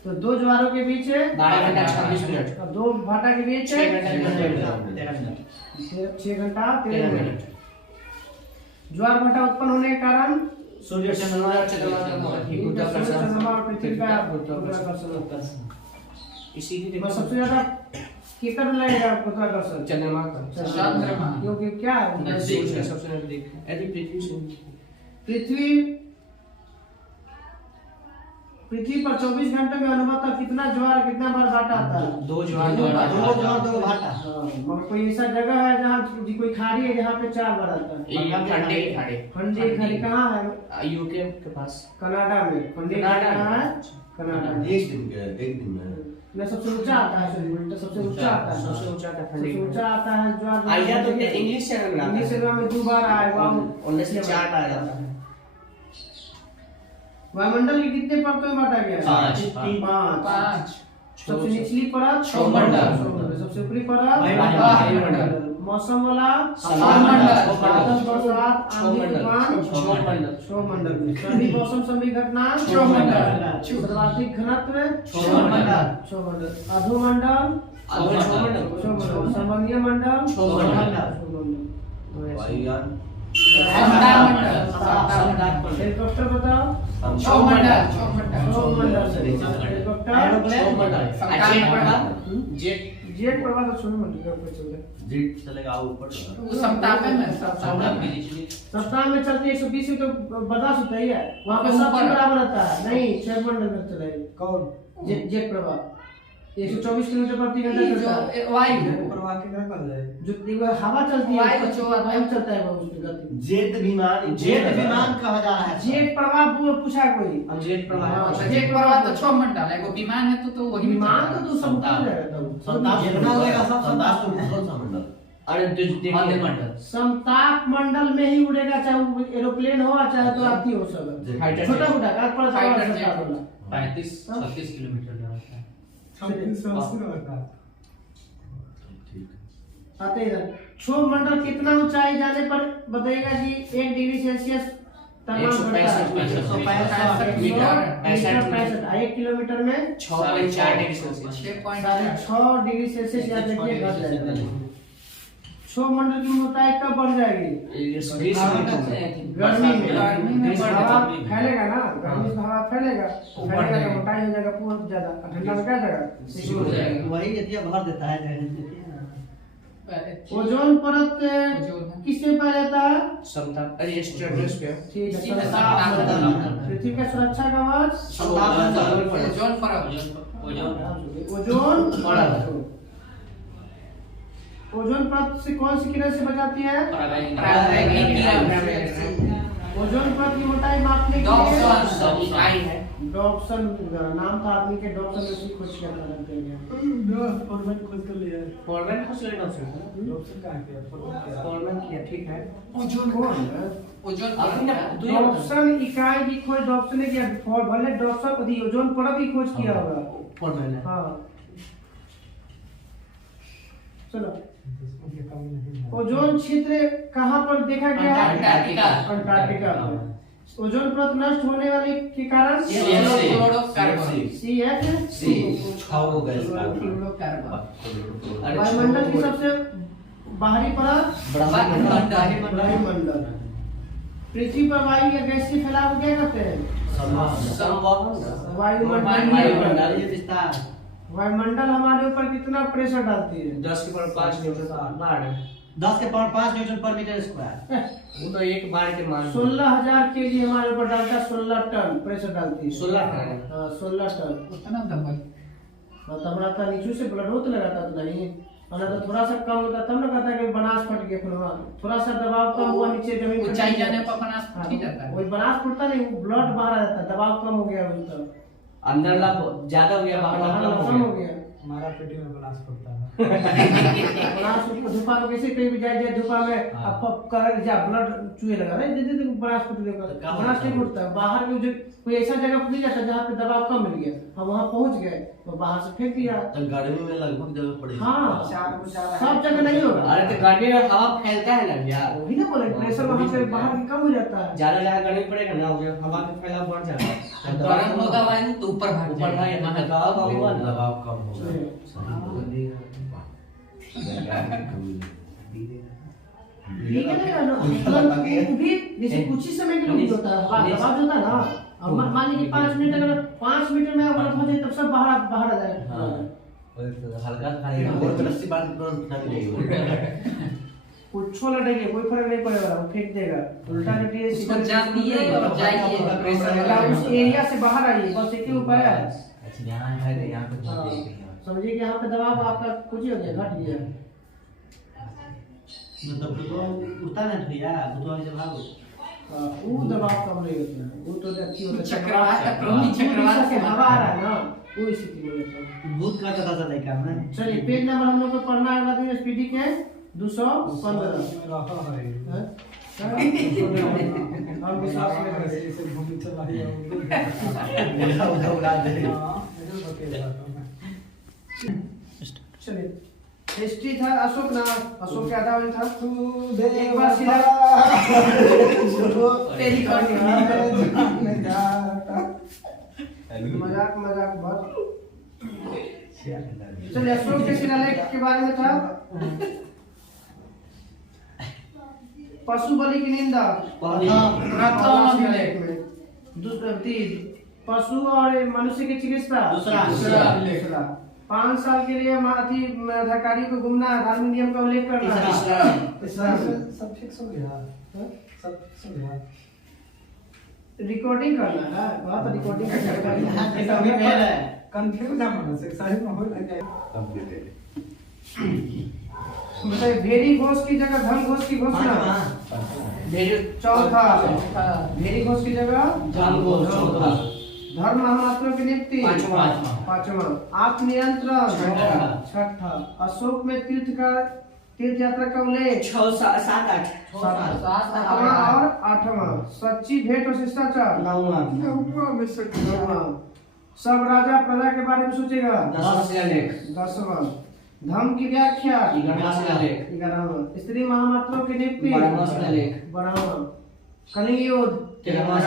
तो दो ज्वारों के बीच 12 घंटा 26 मिनट और दो भाटा के बीच 6 घंटा 6 घंटा 13 मिनट। ज्वार भाटा उत्पन्न होने के कारण सूर्य चंद्रमा चंद्रमा और पृथ्वी का गुरुत्वाकर्षण होता है। इसीलिए बस सबसे ज्यादा केकर लगेगा गुरुत्वाकर्षण? चंद्रमा का चंद्रमा क्योंकि क्या है? नजदीक है, सबसे नजदीक है। यदि पृथ्वी पर 24 घंटे में अनुमानतः कितना ज्वार कितना बार भाटा आता है? दो ज्वार दो भाटा मगर कोई ऐसा जगह है जहाँ कोई खाड़ी है जहाँ पे 4 बार आता है? फंडे की खाड़ी फंडी खाड़ी कहाँ है? यूके के पास कनाडा में। फंडी कनाडा कहाँ है? कनाडा में। एक दिन में न सबसे ऊंचा आता है, सॉरी सबसे ऊंचा आता है। सबसे ऊंचा था फंडे सबसे ऊंचा आता है ज्वार। आइडिया तो इंग्लिश चैनल में इंग्लिश चैनल में 2 बार आएगा। उनमें से 4 बार आता है। वायुमंडल की कितने परतों में बांटा गया है? 5 5 सबसे निचली परत सौरमंडल। सबसे ऊपरी परत वायुमंडल। मौसम वाला सौरमंडल। बादल बरसात आंधी तूफान सौरमंडल में। सभी मौसम संबंधी घटना सौरमंडल। सर्वाधिक घनत्व सौरमंडल। सौरमंडल। अधोमंडल सौरमंडल। संबंधीय मंडल सौरमंडल। वायुयान हेलीकॉप्टर बताओ? सौरमंडल हेलीकॉप्टर जेट जेट प्रवाह तो छोड़ो मत ऊपर चल रहा जीट चलेगा ऊपर वो समतापे में सप्ताह में चलती है 120 तो बर्दाश्त होता ही है वहाँ पे सब चीज बराबर रहता है नहीं 6 मंडल में चलेगी कौन जेट प्रवाह 124 किलोमीटर प्रति घंटा चलता है वायु प्रवाह के क्या कर रहे जो देखो हवा चलती है वायु जो वायु चलता है वो उसकी गति जेट विमान जेट विमान कहा जा रहा है जेट प्रवाह पूछा कोई अब जेट प्रवाह हाँ, जेट प्रवाह तो 6 मंडल है, वो विमान है तो वही विमान तो दूसरा ऊपर रहेगा तब संताप जितना उड़ेगा सब संताप संताप कौन सा मंडल अरे देखिए मंडल समताप मंडल में ही उड़ेगा चाहे वो एरोप्लेन हो चाहे तो हाथी हो सब फाइटर छोटा छोटा कार पर फाइटर जेट समताप 35-36 किलोमीटर जाता है। 26 होता है आते इधर क्षोभ मंडल कितना ऊंचाई जाने पर बताएगा कि 1 डिग्री सेल्सियस तापमान बढ़ता है 165 मीटर 1 किलोमीटर में 6.4 डिग्री सेल्सियस 6.6 डिग्री सेल्सियस याद रखिए घट जाएगा क्षोभ मंडल की मोटाई कब बढ़ जाएगी 20 मीटर गर्मी में बढ़ हवा जाएगी। फैलेगा ना गर्मी से हवा फैलेगा फैलेगा तो मोटाई हो जाएगा पूरा ज्यादा ठंडा में क्या जाएगा सिकुड़ हो जाएगा। वही एतिया भर देता है जगह ओजोन परत किससे पाया जाता है समताप अरे स्ट्रेटोस्फीयर ठीक है सीधा समताप समताप मंडल। मंडल। पृथ्वी का सुरक्षा कवच ओजोन परत ओजोन परत ओजोन परत से कौन सी किरण से बचाती है ओजोन परत की मोटाई मापने के लिए इकाई है डॉप्सन नाम था आदमी के डॉप्सन ऋषि खोज किया था जानते हैं फॉर्मेट खोज कर लिया फॉरमैन खोज लेना चाहिए ऑप्शन कहां किया फॉर्मेट फॉरमैन किया ठीक है ओजोन कौन है ओजोन आपने परत डॉप्सन इकाई की खोज डॉप्सन ने किया फॉर भले डॉप्सन अभी ओजोन परत की खोज किया होगा फॉरमैन है हाँ चलो इसमें ये कमी नहीं है ओजोन क्षेत्र कहाँ पर देखा गया है अंटार्कटिका अंटार्कटिका में ओजोन परत नष्ट होने वाले के कारण फ्लोरोकार्बन CFC छाओ गैस फ्लोरोकार्बन वायुमंडल की सबसे बाहरी परत वायुमंडल पृथ्वी पर वायु या गैस से फैलाव को क्या कहते हैं वायुमंडल विस्तार वायुमंडल हमारे ऊपर कितना प्रेशर डालती है 10 के पावर 5 न्यूटन बार 10 के पावर 5 न्यूटन पर मीटर स्क्वायर वो तो एक बार के मान 16,000 केजी हमारे ऊपर डालता है 16 टन प्रेशर डालती है 16 टन। हाँ 16 टन उतना दबल हाँ तब रहता नीचू से ब्लड होता लगाता तो नहीं और तो थोड़ा सा कम होता तब ना कहता कि बनास फट गया खुलवा थोड़ा सा दबाव कम हुआ नीचे जमीन पर ऊंचाई जाने पर बनास हाँ, फट ही जाता है। वही बनास फटता नहीं ब्लड बाहर आ जाता दबाव कम हो गया उस तरफ अंदर ला ज्यादा हो गया बाहर बाहर ला ला कम कम हो हो गया गया हमारा पेटी में ब्लास्ट पड़ता है बनास धूपा में कैसे कहीं भी जाए धूपा में आप कर जा ब्लड चूहे लगा रहे दे बनास फट गया बनास नहीं फटता बाहर में जो कोई ऐसा जगह मिल जाता जहाँ पे दबाव कम मिल गया हम वहाँ पहुँच गए तो बाहर से फेंक दिया तो गर्मी में लगभग जगह पड़ेगी हाँ सब जगह नहीं होगा अरे तो गर्मी में हवा फैलता है ना यार वही ना बोले प्रेशर वहाँ पे बाहर की कम हो जाता है ज्यादा ज्यादा गर्मी पड़ेगा ना हो गया हवा का फैलाव बढ़ जाएगा गर्म होगा वायु तो ऊपर भाग ऊपर भाग जाएगा। जाएगा दबाव कम हुआ ना दबाव कम होगा ठीक है ना मतलब वो भी जैसे कुछ ही समय के लिए होता है हवा दबाव होता है ना अब मान लीजिए 5 मिनट अगर 5 मिनट में अगर हो जाए तब सब बाहर आ जाएगा हल्का खाएगा और रस्सी बांध कर उठा देगा कुछ लड़ेंगे कोई फर्क नहीं पड़ेगा वो फेंक देगा उल्टा कटिए उसको जानिए और जाइए प्रेशर अगर उस एरिया से बाहर आइए बस एक ही उपाय है अच्छा यहाँ है यहाँ पे हाँ, समझिए कि यहाँ पे दबाव आपका कुछ ही हो गया घट गया मतलब तो उड़ता नहीं भैया तो जब भागो वो दबाव कम नहीं होता है वो तो अच्छी होता है चक्रवात चक्रवात से हवा आ रहा है ना वो स्थिति में होता है भूत का पता चला क्या मैं चलिए पेज नंबर हम लोग को पढ़ना है वाला स्पीडी के 215 रखा है हैं? हम विश्वास नहीं कर रहे ऐसे घूम चला ही है उड़ा उड़ा उड़ा देगा हां इधर बतेगा चलिए हिस्ट्री था अशोक ना अशोक क्या था वही था तू एक बार सीधा तेरी मजाक मजाक बहुत चलिए अशोक के शिलालेख के बारे में था पशु बलि की निंदा प्रथम शिलालेख में दूसरा पशु और मनुष्य की चिकित्सा दूसरा। दूसरा 5 साल के लिए अथी अधिकारी को घूमना है, धार्मिक नियम का उल्लेख करना है। इस्लाम सब फिक्स हो गया सब फिक्स हो गया रिकॉर्डिंग करना है, बहुत रिकॉर्डिंग यहाँ पे करना कभी फेल है। कंफ्यूज है मन से सही में हो लगे बताइए, भेरी घोष की जगह धन घोष की घोषणा। चौथा, भेरी घोष की जगह धर्म महामात्रों की नियुक्ति। पांचवा, आत्मनियंत्रण। छठा, अशोक में तीर्थ यात्रा का उल्लेख। 6 7 8 सातवां और आठवां, सच्ची भेंट और शिष्टाचार। नौवां, सब राजा प्रजा के बारे में सोचेगा। 10वां, धर्म की व्याख्या। 11वां, स्त्री महामात्रों की नियुक्ति। 12वां, कलिंग युद्ध। 13वां,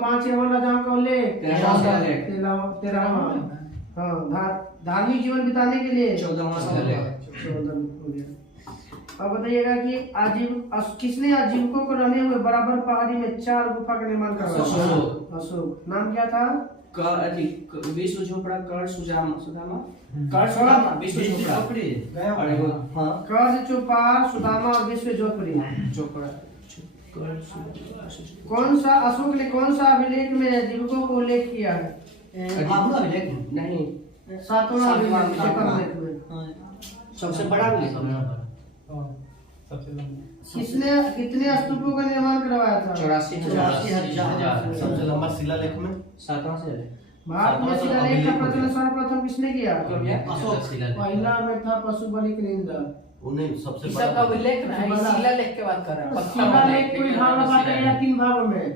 5 यवन राजाओं का उल्लेख। 13वां, हाँ, धार्मिक जीवन बिताने के लिए। 14वां हो गया। अब बताइएगा कि किसने आजीविकों को रहने हुए बराबर पहाड़ी में 4 गुफा का निर्माण करवाया? अशोक। नाम क्या था? विश्व झोपड़ा कर सुदामा विश्व झोपड़ा कर्ज चौपार सुदामा और विश्व झोपड़ी। झोपड़ा कौन सा अशोक ने कौन सा अभिलेख में जीविकों को उल्लेख किया है? नहीं, 7वां अभिलेख में। सबसे बड़ा अभिलेख सबसे लंबा किसने कितने स्तूपों का निर्माण करवाया था? 84,000। सबसे लंबा शिलालेख में 7वां से भारत में शिलालेख का प्रचलन सर्वप्रथम किसने किया? अशोक पहला में था पशु बलि की निंदा। उन्हें सबसे ये सब का उल्लेख ना है, शिलालेख के बात कर रहा है। शिलालेख को भाग में बांटा गया 3 भागों में।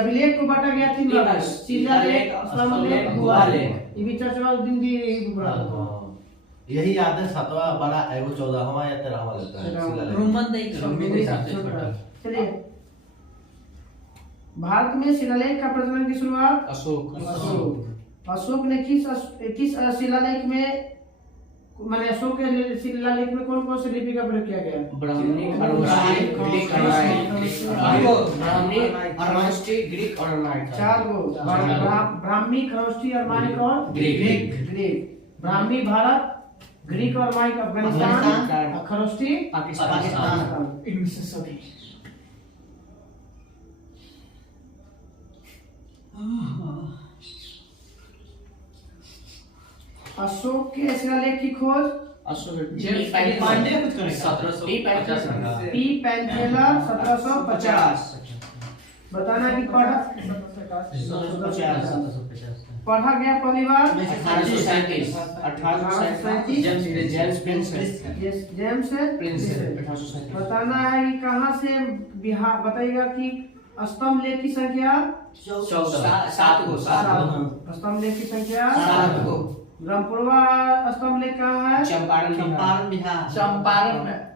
अभिलेख को बांटा गया 3 भागों में। शिलालेख, स्तंभलेख, गुहालेख। ये भी चर्चा दिन की यही याद है 7वां बड़ा है, वो 14वां या 13वां लगता है शिलालेख। रोमन नहीं करो मेरे हिसाब से छोटा। चलिए, भारत में शिलालेख का प्रचलन की शुरुआत अशोक ने किस शिलालेख में माने अशोक के शिलालेख में कौन कौन सी लिपि का प्रयोग किया गया? ब्राह्मी, खरोष्टी, ग्रीक और अरमाइक। 4 गो, ब्राह्मी, खरोष्टी, अरमाइक और ग्रीक। ब्राह्मी भारत, ग्रीक और अरमाइक अफगानिस्तान, और खरोष्टी पाकिस्तान। इनमें से सभी अशोक के शिलालेख की खोज पांडे कुछ करेगा। पी पैंथेलर 1750। बताना कि पढ़ा गया पहली बार 1837 जेम्स प्रिंस। बताना है कि कहाँ से बिहार, बताइएगा कि स्तंभ लेख की संख्या 7 गो। स्तंभ लेख की संख्या 7 गो। ब्रह्मपुरवा स्तंभ लेख कहाँ है? चंपारण बिहार।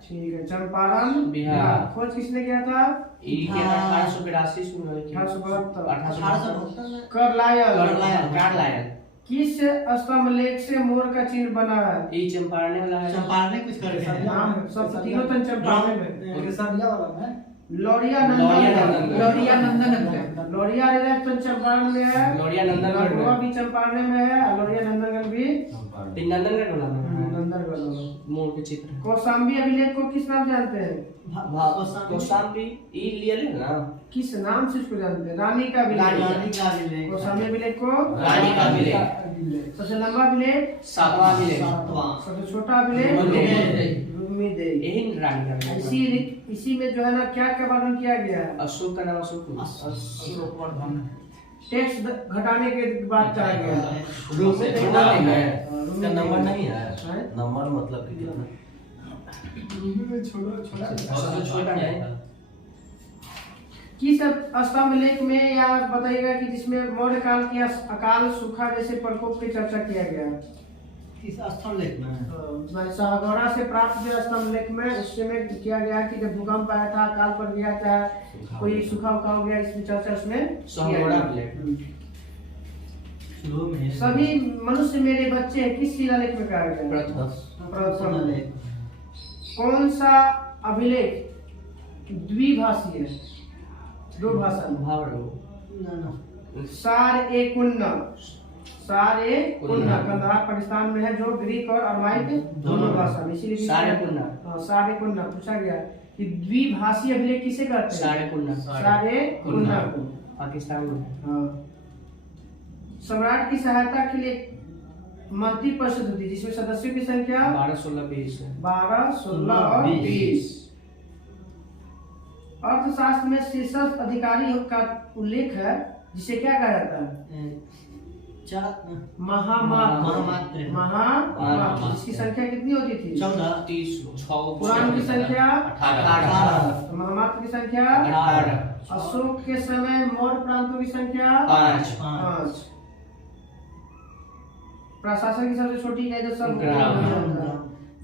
ठीक है, चंपारण बिहार। खोज किसने किया था? 1882 शुरू हुई थी। 1872। कार्लायल। किस स्तंभ लेख से मोर का चिन्ह बना है? ये चंपारण वाला है। कुछ कर नाम सब तीनों तन चंपारण में। सरिया वाला में लोरिया नंदनगढ़ चंपारण में है। लोरिया नंदनगढ़ नंदनगढ़ भी चंपारण में है, और लोरिया नंदनगढ़ भी नंदनगढ़ वाला में नंदनगढ़ में। मोर के चित्र। कौशाम्बी अभिलेख को किस नाम जानते हैं? कौशाम्बी ई लिया ले ना, किस नाम से इसको जानते हैं? रानी का अभिलेख। कौशाम्बी अभिलेख को रानी का अभिलेख। सबसे लंबा अभिलेख 7वां अभिलेख। सबसे छोटा अभिलेख रुक्मीदेवी। यही रानी का अभिलेख। इसी में जो है ना क्या वर्णन किया गया है? अशोक का नाम अशोक टैक्स घटाने के बाद चाहा गया है। इसका नंबर नहीं है, नंबर मतलब कि कितना छोटा है। किस स्तंभ लेख में या बताइएगा कि जिसमें मौर्य काल की अकाल सूखा जैसे प्रकोप की चर्चा किया गया? इस स्तंभ लेख में साहगौड़ा से प्राप्त जो स्तंभ लेख में उसमें किया गया कि जब भूकंप आया था, अकाल पड़ गया था, कोई सूखा उखा हो गया, इसमें चर्चा उसमें साहगौड़ा अभिलेख। सभी मनुष्य मेरे बच्चे किस शिलालेख में कहा गया? प्रथम लेख। कौन सा अभिलेख द्विभाषी है? 2 भाषा में। भावरो सार एक उन्न सारे कुन्ना कंधार पाकिस्तान में है, जो ग्रीक और अरमाइक दोनों भाषा में, इसीलिए सारे कुन्ना। सारे कुन्ना पूछा गया कि द्विभाषी अभिलेख किसे कहते हैं? सारे कुन्ना। सारे कुन्ना को। पाकिस्तान में। हाँ। सम्राट की सहायता के लिए मंत्री परिषद होती है, जिसमें सदस्यों की संख्या 12, 16, 20 है। 12, 16 और 20। अर्थशास्त्र में शीर्षस्थ अधिकारी का उल्लेख है, जिसे क्या कहा जाता है? महामात्र। महामात्र, जिसकी संख्या कितनी होती थी? 14, 30, 6, पुराण की संख्या 18, महामात्र की संख्या 18, अशोक के समय मौर्य प्रांतों की संख्या 5, 5। प्रशासन की सबसे छोटी इकाई जो सब ग्राम।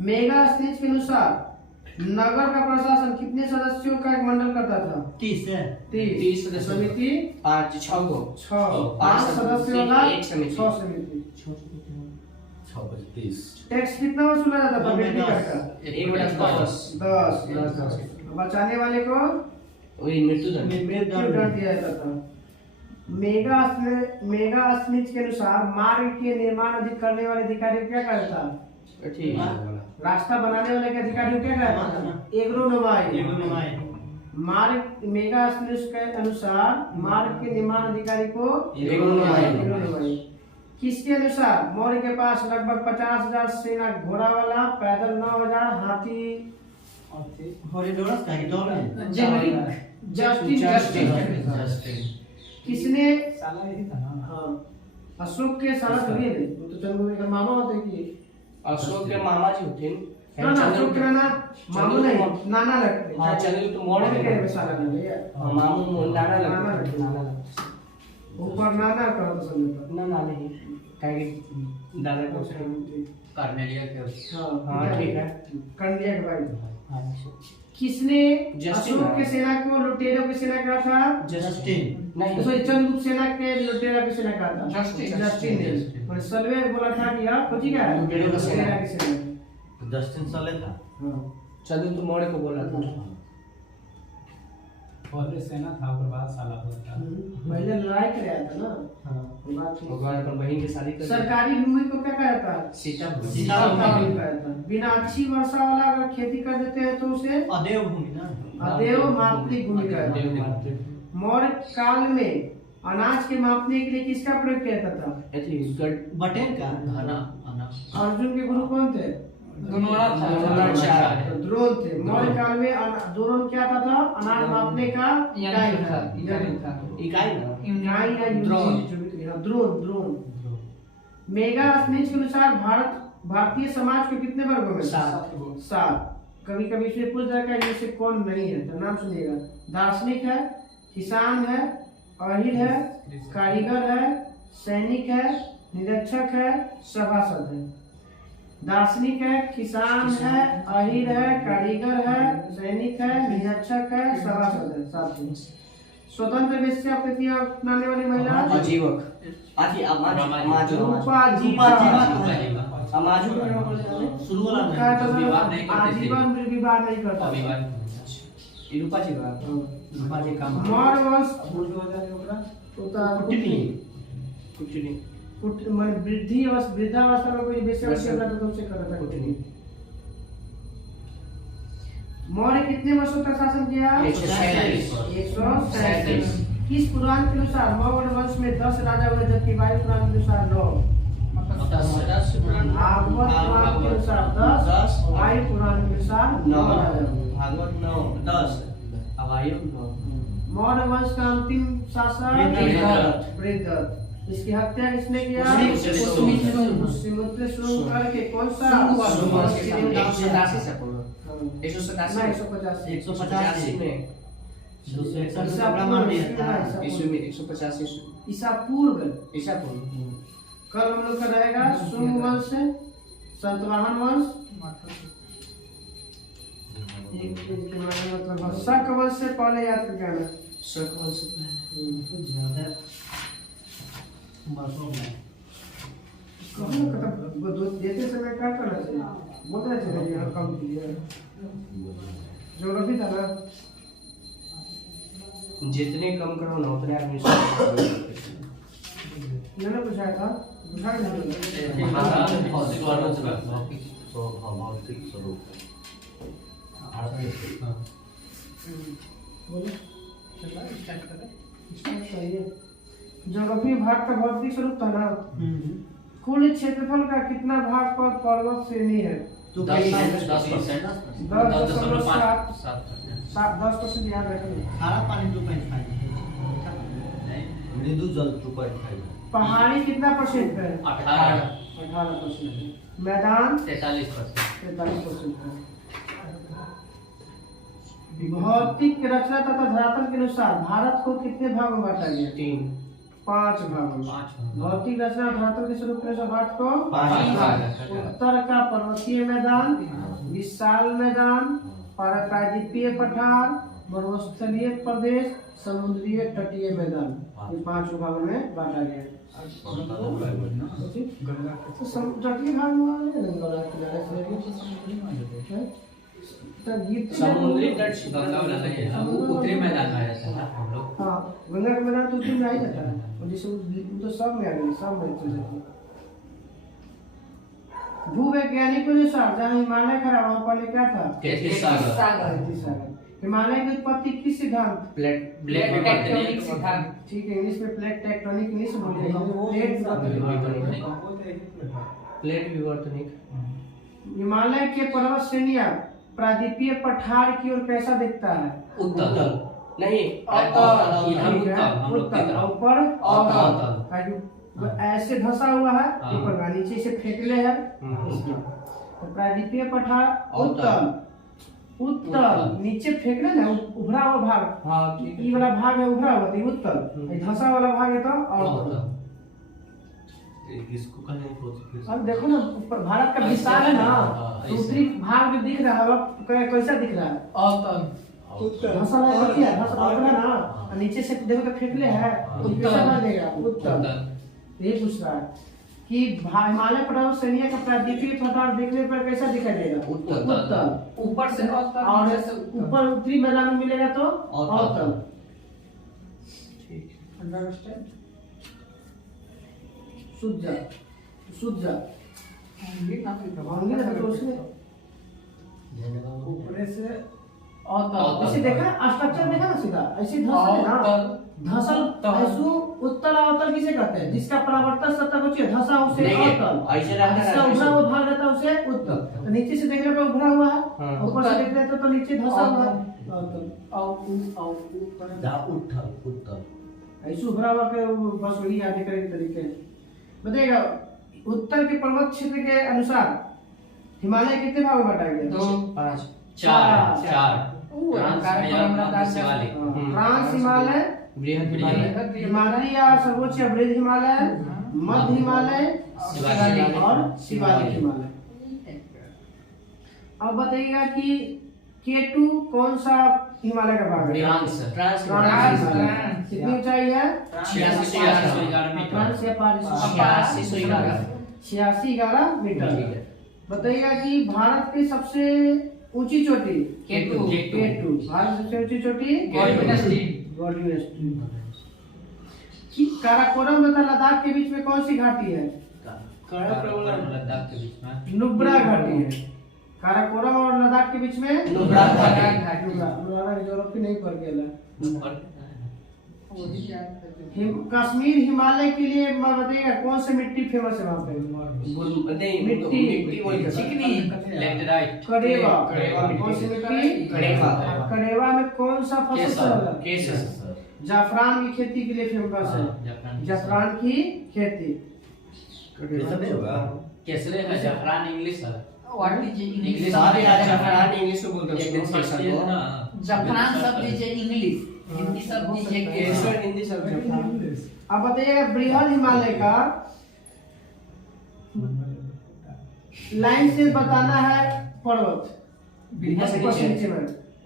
मेगा स्थित के अनुसार नगर का प्रशासन कितने सदस्यों का एक मंडल करता था? 30 है। 30 सदस्य। समिति 5, 6 को। 5 सदस्यों वाला एक समिति। 6 समिति। 6:30। टैक्स कितना वसूला जाता था व्यक्ति का? 1/10। 10। बचाने वाले को वही मृत्युदंड। मृत्युदंड दिया जाता था। मेगा स्मिथ के अनुसार मार्ग के निर्माण अधिक करने वाले अधिकारी को क्या कहता था? ठीक है। रास्ता बनाने वाले के अधिकारी को क्या कहता था? एग्रोनोमाई। मार्ग मेगा स्मिथ के अनुसार मार्ग के निर्माण अधिकारी को एग्रोनोमाई। किसके अनुसार मौर्य के पास लगभग 50,000 सेना घोड़ा वाला, पैदल 9,000, हाथी हॉरिडोरस का ही दौड़ है। जस्टिन किसने? साला यही था ना। हाँ, अशोक के साला थोड़ी है, वो तो चंद्रगुप्त का मामा होते कि अशोक के मामा जी होते ना ना, अशोक का ना मामू नहीं, नाना लगते। हाँ, चंद्रगुप्त मौर्य के में साला नहीं है, मामू नाना नाना लगते। लगते। नाना लगते। ऊपर नाना कहो तो समझ ना ना नहीं, कहेंगे दादा को करने लिया क्या? हाँ ठीक है। कन्या के भाई। हाँ, किसने जस्टिन अशोक के है। सेना को लुटेरों की सेना कहा था? जस्टिन। नहीं सॉरी, चंद्रगुप्त सेना के लुटेरा की सेना कहा था? जस्टिन। जस्टिन ने। और सलवे बोला था कि आप खोजी क्या है? लुटेरों की सेना। लुटेरा की सेना। जस्टिन सले था। हाँ। चंद्रगुप्त मौर्य को बोला था। पहले सेना था, उसके बाद साला हुआ था। पहले लड़ाई कर रहा था ना। हाँ। उसके बाद फिर- भगवान अपन बहन की शादी कर सरकारी भूमि को क्या कहता है? सीता सीता भूमि कहता है। बिना अच्छी वर्षा वाला अगर खेती कर देते हैं तो उसे अदेव भूमि ना। अदेव मातृभूमि कहता है। मौर्य काल में अनाज के मापने के लिए किसका प्रयोग किया जाता था? बटेन का। अर्जुन के गुरु कौन थे? द्रोणाचार्य। द्रोण थे। मौर्य काल में द्रोण क्या था? अनाज मापने का इकाई था। इकाई ना इकाई या द्रोण। यूनिट। द्रोण। मेगा स्मिथ के अनुसार भारतीय समाज को कितने वर्गों में? 7। कभी कभी इसमें पूछ जाएगा इनमें से कौन नहीं है, तो नाम सुनिएगा। दार्शनिक है, किसान है, अहिर है, कारीगर है, सैनिक है, निरीक्षक है, सभासद है। दार्शनिक है, किसान है, अहिर है, कारीगर है, सैनिक है, निरीक्षक है, सभासद है। 7। स्वतंत्र वेश्या प्रतिज्ञा अपनाने वाली महिला? आजीवक। आदि अमाजू। रूपा जीवा। अमाजू शुरू वाला नहीं। क्या कहता विवाह था? नहीं करते थे। आजीवन विवाह नहीं करता। रूपा जी का रूपा जी का मौर्य वंश माने वृद्धावस्था में कोई वेश्यावृत्ति करता तो उसे करता था। मौर्य कितने वर्षों तक शासन किया? 137। किस पुराण के अनुसार मौर्य वंश में 10 राजा हुए, जबकि वायु पुराण के अनुसार 9? भागवत पुराण के अनुसार 10, वायु पुराण के अनुसार 9 राजा हुए। भागवत 9, 10, अवायु 9। मौर्य वंश का अंतिम शासक बृहदत्त। इसकी हत्या किसने किया? पुष्यमित्र शुंग करके। कौन सा? 185 में 261 का ब्राह्मण भी था। ईस्वी में 185 ईसा पूर्व। ईसा पूर्व। कल हम लोग का रहेगा शुंग वंश, सतवाहन वंश, मतलब शक वंश से पहले याद करके आना। शक वंश देते समय क्या करना चाहिए? बोलना चाहिए यहाँ कम कीजिए। ज्योग्राफी था ना। जितने कम करो ना उतने आदमी मैंने पूछा था, पूछा नहीं। भारत भौतिक वर्णन से भौतिक स्वरूप बोलो। स्टार्ट करें। सही है। ज्योग्राफी भारत का भौतिक स्वरूप था ना। कुल क्षेत्रफल का कितना भाग पर पर्वत श्रेणी है? 10% 10% याद रखेंगे। खारा पानी 2.5 मृदु जल 2.5 पहाड़ी कितना परसेंट है? 18% 18%। मैदान 43%। 43% है। भौतिक रचना तथा धरातल के अनुसार भारत को कितने भागों में बांटा गया? 3 5 भागों में। 5 भौतिक रचना और धरातल के स्वरूप के अनुसार भारत को 5 भाग। उत्तर का पर्वतीय मैदान, विशाल मैदान, प्रायद्वीपीय पठार, मरुस्थलीय प्रदेश, समुद्रीय तटीय मैदान, ये 5 भागों में बांटा गया है। गंगा तो तटीय भाग में गंगा किनारे से तो गीत समुद्री तट गंगा वाला नहीं है, वो उत्तरी मैदान में आ जाता है हम लोग। हाँ, गंगा का मैदान तो उत्तरी में आ ही जाता है, और जैसे वो तो सब में आ गई, सब में चल जाती है। भूवैज्ञानिकों के अनुसार जहाँ हिमालय खड़ा वहाँ पहले क्या था? तैतीस सागर। तैतीस सागर। हिमालय की उत्पत्ति किस सिद्धांत? प्लेट टेक्टोनिक सिद्धांत। ठीक है, इंग्लिश में प्लेट टेक्टोनिक इंग्लिश बोलिए। प्लेट विवर्तनिक। हिमालय के पर्वत श्रेणियां प्रायद्वीपीय पठार की ओर कैसा दिखता है? उत्तल नहीं, इधर ठीक है, उत्तल हम लोग की उत्तल, तरफ। ऊपर अवतल। है, वो ऐसे धंसा हुआ है, हाँ। ऊपर का नीचे से फेंकले है। तो प्रायद्वीपीय पठार उत्तल, उत्तल नीचे फेंकले ना, उभरा हुआ भाग, हाँ ठीक है। ये वाला भाग है उभरा हुआ, तो ये उत्तल, ये धंसा वाला भाग है तो अवतल। इसको कहीं प्रोसेस अब देखो ना, ऊपर भारत का विस्तार है ना, तो उत्तरी भाग में दिख रहा है, अब कैसा दिख रहा है? धंसा वाला कथी है? धंसा वाला ना, और नीचे से देखो तो फेंकले है, तो कैसा बन जाएगा? उत्तल। ये पूछ रहा है कि हिमालय पर्वत श्रेणी का प्रायद्वीपीय पठार देखने पर कैसा दिखाई देगा? उत्तल। ऊपर से अवतल, और नीचे से उत्तल। ऊपर उत्तरी मैदान में मिलेगा तो अवतल। अंडरस्टैंड? शुद्ध जा, शुद्ध जा। ये ना भी होंगे ना तो उसमें ऊपर से ऐसे देखा ना, स्ट्रक्चर देखा ना सीधा, ऐसे धंसल है ना, धंसल ऐसु उत्तल अवतल किसे कहते हैं? जिसका परावर्तन सतह होती है, धंसा उसे अवतल, ऐसे रहता है, जिसका उभरा हुआ भाग रहता है उसे उत्तल। तो नीचे से देखने पर उभरा हुआ है, हाँ। ऊपर से देख रहे तो नीचे धंसा हुआ है, अवतल। जहाँ उत्तल ऐसे उभरा हुआ के बस वही आगे करे तरीके बताइएगा। उत्तर के पर्वत क्षेत्र के अनुसार हिमालय कितने भागों में बांटा गया? 2 5 4 ट्रांस हिमालय, बृहद हिमालय, हिमालय या सर्वोच्च या बृहद हिमालय, मध्य हिमालय और शिवालिक हिमालय। अब बताइएगा कि केटू कौन सा हिमालय का भाग है? ट्रांस कितनी ऊंचाई है? 8611 ट्रांस या पारिस? 8611 8611 मीटर। बताइएगा कि भारत की सबसे ऊंची चोटी? केटू। केटू। भारत की सबसे ऊंची चोटी? गॉडगिल। काराकोरम तथा लद्दाख के बीच में कौन सी घाटी है? लद्दाख के बीच में नुब्रा घाटी है। काराकोरम और लद्दाख के बीच में नुब्रा घाटी। नुब्रा ज्योग्राफी नहीं पढ़ गया। कश्मीर हिमालय के लिए बताइएगा कौन सी मिट्टी फेमस है वहाँ पे? मिट्टी चिकनी लैटेराइट करेवा। कौन सी मिट्टी? करेवा में कौन सा फसल? केसर। जाफरान की खेती के लिए फेमस है। जाफरान की खेती। नहीं होगा केसर है, जाफरान इंग्लिश है। What is English? सारे जाफरान इंग्लिश में बोलते हैं, एक दिन केसर को ना जाफरान शब्द इज इंग्लिश, हिंदी शब्द इज केसर हिंदी शब्द है। अब बताइएगा बृहद हिमालय का लाइन से बताना है पर्वत।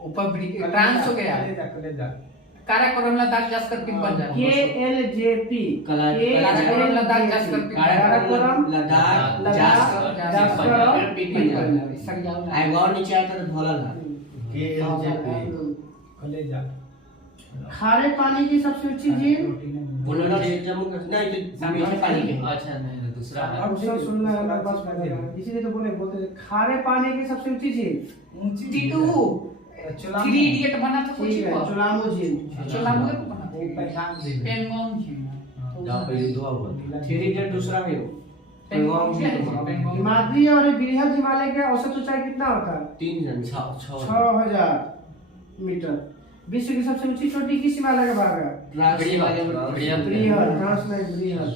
ऊपर ट्रांस हो गया। काराकोरम लद्दाख जास्कर पिंपल जा। KLJP Karakoram Ladakh Zanskar Karakoram Ladakh Zanskar pimple. Sir जाओ ना। आई और नीचे आता तो धोला था। KLJP कलेजा खारे पानी की सबसे ऊंची झील बोलो जम्मू नहीं तो मीठे पानी के अच्छा नहीं दूसरा है अब सब सुनना है ना, बस पता है। इसीलिए तो बोलते थे, खारे पानी की सबसे ऊंची झील टीटू थ्री इडियट बना था कुछ ठीक है, को चुलामू झील। चलामू को बना वो पहचान दे पेंगोंग जी जहाँ पे युद्ध हुआ थ्री डेट दूसरा है वो पेंगोंग जी पेंगोंग हिमाद्री और बृहद हिमालय के औसत ऊंचाई कितना होता है? 6000 मीटर। विश्व की सबसे ऊंची चोटी किस हिमालय का भाग है? बृहद, ट्रांस नहीं, बृहद।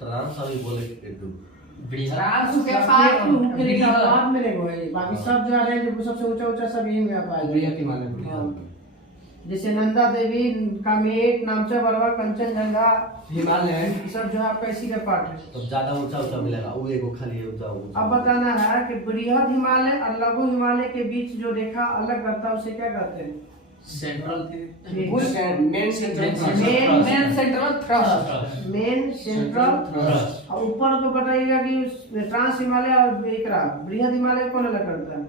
ट्रांस अभी बोले एकदम फ्रांस के सबसे पार ऊपरी का बाद में नहीं है, बाकी सब जो आ रहे हैं जो सबसे ऊंचा सब यही में आ पाएगा। बृहद हिमालय हाँ। जैसे नंदा देवी, कामेट, नामचा बरवा, कंचनजंगा, हिमालय ये सब जो है आपका इसी का पार्ट है। तो ज्यादा ऊंचा ऊंचा मिलेगा वो एगो खाली ऊंचा ऊंचा अब बताना है कि बृहद हिमालय और लघु हिमालय के बीच जो रेखा अलग करता है उसे क्या कहते हैं? Central main central main central thrust main central. और ऊपर तो बताइएगा कि ट्रांस हिमालय और बृहद हिमालय कौन अलग करता है?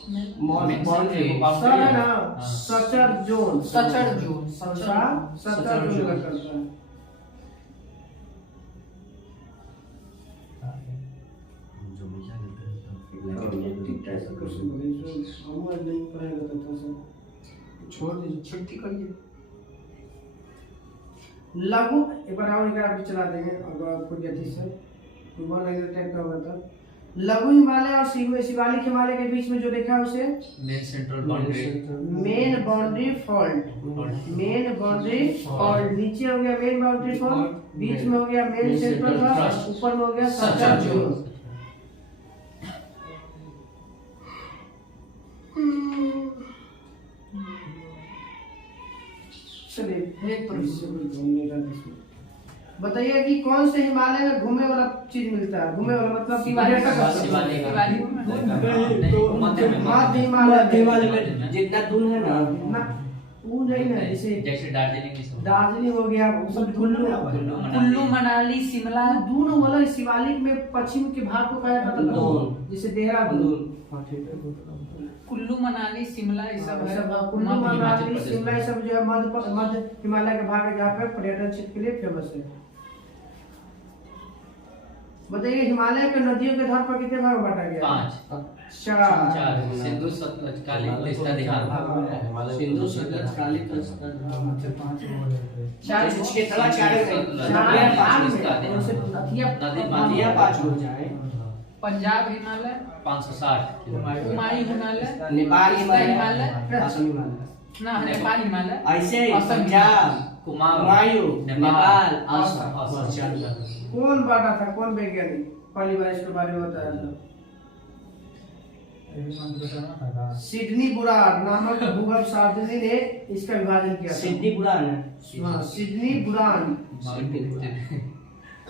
सर है ना, suture zone, suture zone suture zone अलग करता है। जो मिला लेते हैं छोड़ दीजिए, छुट्टी करिए। लघु एक बार और आप चला देंगे अगर कोई गति से कोई बोल रहे टाइप का होगा तो लघु हिमालय और शिवालिक हिमालय के बीच में जो रेखा है उसे main central boundary main boundary fault. Main boundary fault, नीचे हो गया मेन बाउंड्री फॉल्ट, बीच में हो गया मेन सेंट्रल फॉल्ट, ऊपर में हो गया सचर जोन। चलिए एक बताइए कि कौन से हिमालय में घूमने वाला चीज मिलता है? घूमने वाला मतलब कि मध्य हिमालय में जितना दूर है ना ना वो नहीं ना, जैसे दार्जिलिंग दार्जिलिंग हो गया, वो सब कुल्लू मनाली शिमला दून वाला शिवालिक में पश्चिम के भाग को कहा जाता था, जैसे देहरादून, कुल्लू मनाली शिमला ये सब है कुल्लू मनाली शिमला ये सब जो है मध्य हिमालय के भाग है जहाँ पे पर्यटन क्षेत्र के लिए फेमस है। बताइए हिमालय के नदियों के आधार पर कितने भाग में बांटा गया? 5 चार। सिंधु सतलज काली तीस्ता दिहान सिंधु सतलज काली तीस्ता चार क्षेत्र नदियां 5 हो जाए। पंजाब हिमालय 560 कुमायूं हिमालय नेपाल हिमालय असम हिमालय ना नेपाल हिमालय ऐसे ही असम पंजाब कुमायूं नेपाल असम। कौन बांटा था, कौन वैज्ञानिक पहली बार इसके बारे में बताया था? सिडनी बुराड़ नामक भूगोल शास्त्री ने इसका विभाजन किया था। सिडनी बुरान हाँ, सिडनी बुरान।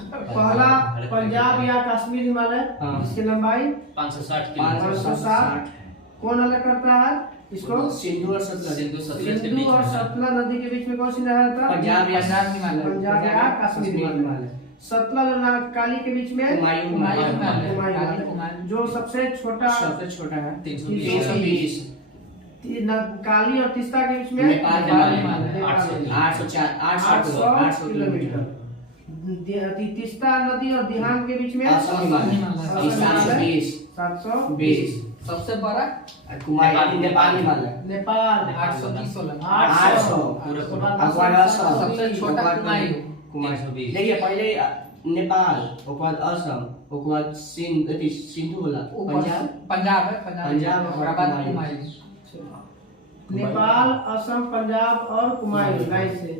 पहला पंजाब या कश्मीर हिमालय, इसकी लंबाई 560। कौन अलग करता है इसको? सिंधु और सतलज। सिंधु और सतलज नदी के बीच में कौन सी नहर था? पंजाब या पंजाब या कश्मीर हिमालय। सतलज और काली के बीच में कुमायूं जो सबसे छोटा है 320। काली और तीस्ता के बीच में नेपाल हिमालय 800 किलोमीटर। तीस्ता नदी और दिहान के बीच में असम हिमालय 720। सबसे बड़ा कुमायूं नेपाल हिमालय नेपाल 830 800। सबसे छोटा कुमायूं देखिए पहले नेपाल उसके बाद असम उसके बाद सिंधु वाला पंजाब है पंजाब और बाद कुमायूं। नेपाल, असम, पंजाब और कुमायूं लाइन से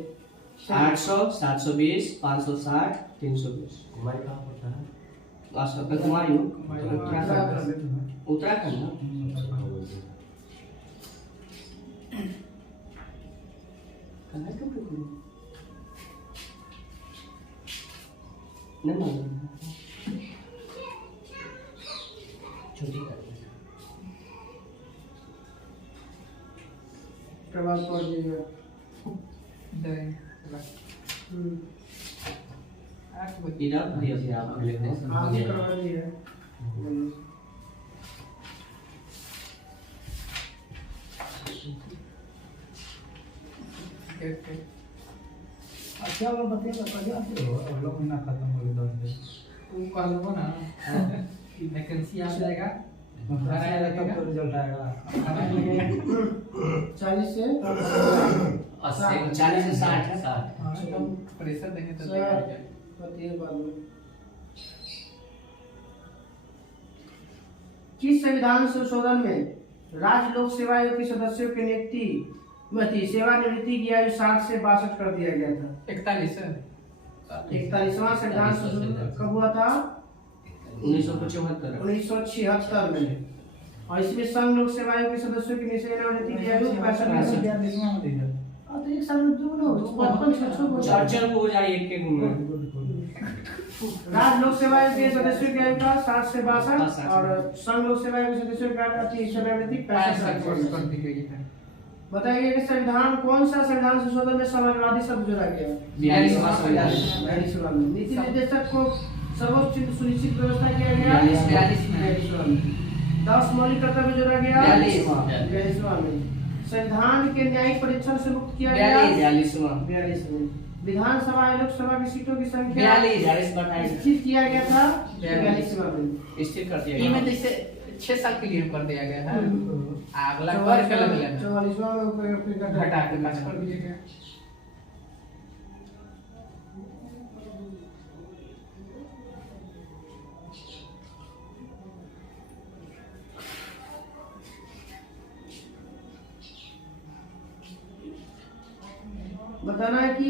800 720 560 320। कुमारी कहाँ पड़ता है? असम कुमायूं उत्तराखंड ना। नहीं छोटी कर प्रभाव पड़ जाएगा। 8 बजे इधर दिया आप लेते हैं आगे करवा दिए ओके ओके। अच्छा वो बताइए कहाँ से हो अगला महीना खत्म हो गया 10 दिन तुम कल हो ना कि वैकेंसी आ जाएगा, घर आएगा तब तो रिजल्ट आएगा 40 से 40 से 60 हाँ, तो प्रेशर देंगे तो देगा रिजल्ट। बताइए बाद में। किस संविधान संशोधन में राज्य लोक सेवा आयोग के सदस्यों की नियुक्ति सेवानिवृत्ति की आयु 60 से 62 कर दिया गया था? 41 है। 41वां संविधान संशोधन कब हुआ था? 1976 में। और इसमें संघ लोक सेवा आयोग के सदस्यों की सेवानिवृत्ति की आयु 65 तो एक साल में दोगुना हो 55 हो जाए एक के गुना। राज्य लोक सेवा आयोग के सदस्यों की आयु का 60 से 62 और संघ लोक सेवा आयोग के सदस्यों की सेवानिवृत्ति 65 कर दी गई है। बताइए कि संविधान कौन सा संविधान संशोधन में समाजवादी शब्द जोड़ा गया? 42वां में। नीति निर्देशक को सर्वोच्च सुनिश्चित व्यवस्था किया गया 42वां में। 10 मौलिक कर्तव्य जोड़ा गया 42वां में। संविधान के न्यायिक परीक्षण से मुक्त किया गया 42 में। विधानसभा और लोकसभा की सीटों की संख्या 42 स्थिर किया गया था 42वां में। स्थिर कर दिया इनमें गया। जैसे 6 साल के लिए कर दिया गया है, अगला वर्ष का लग लेना 44वां में घटा के 5 कर दिया गया। बताना है कि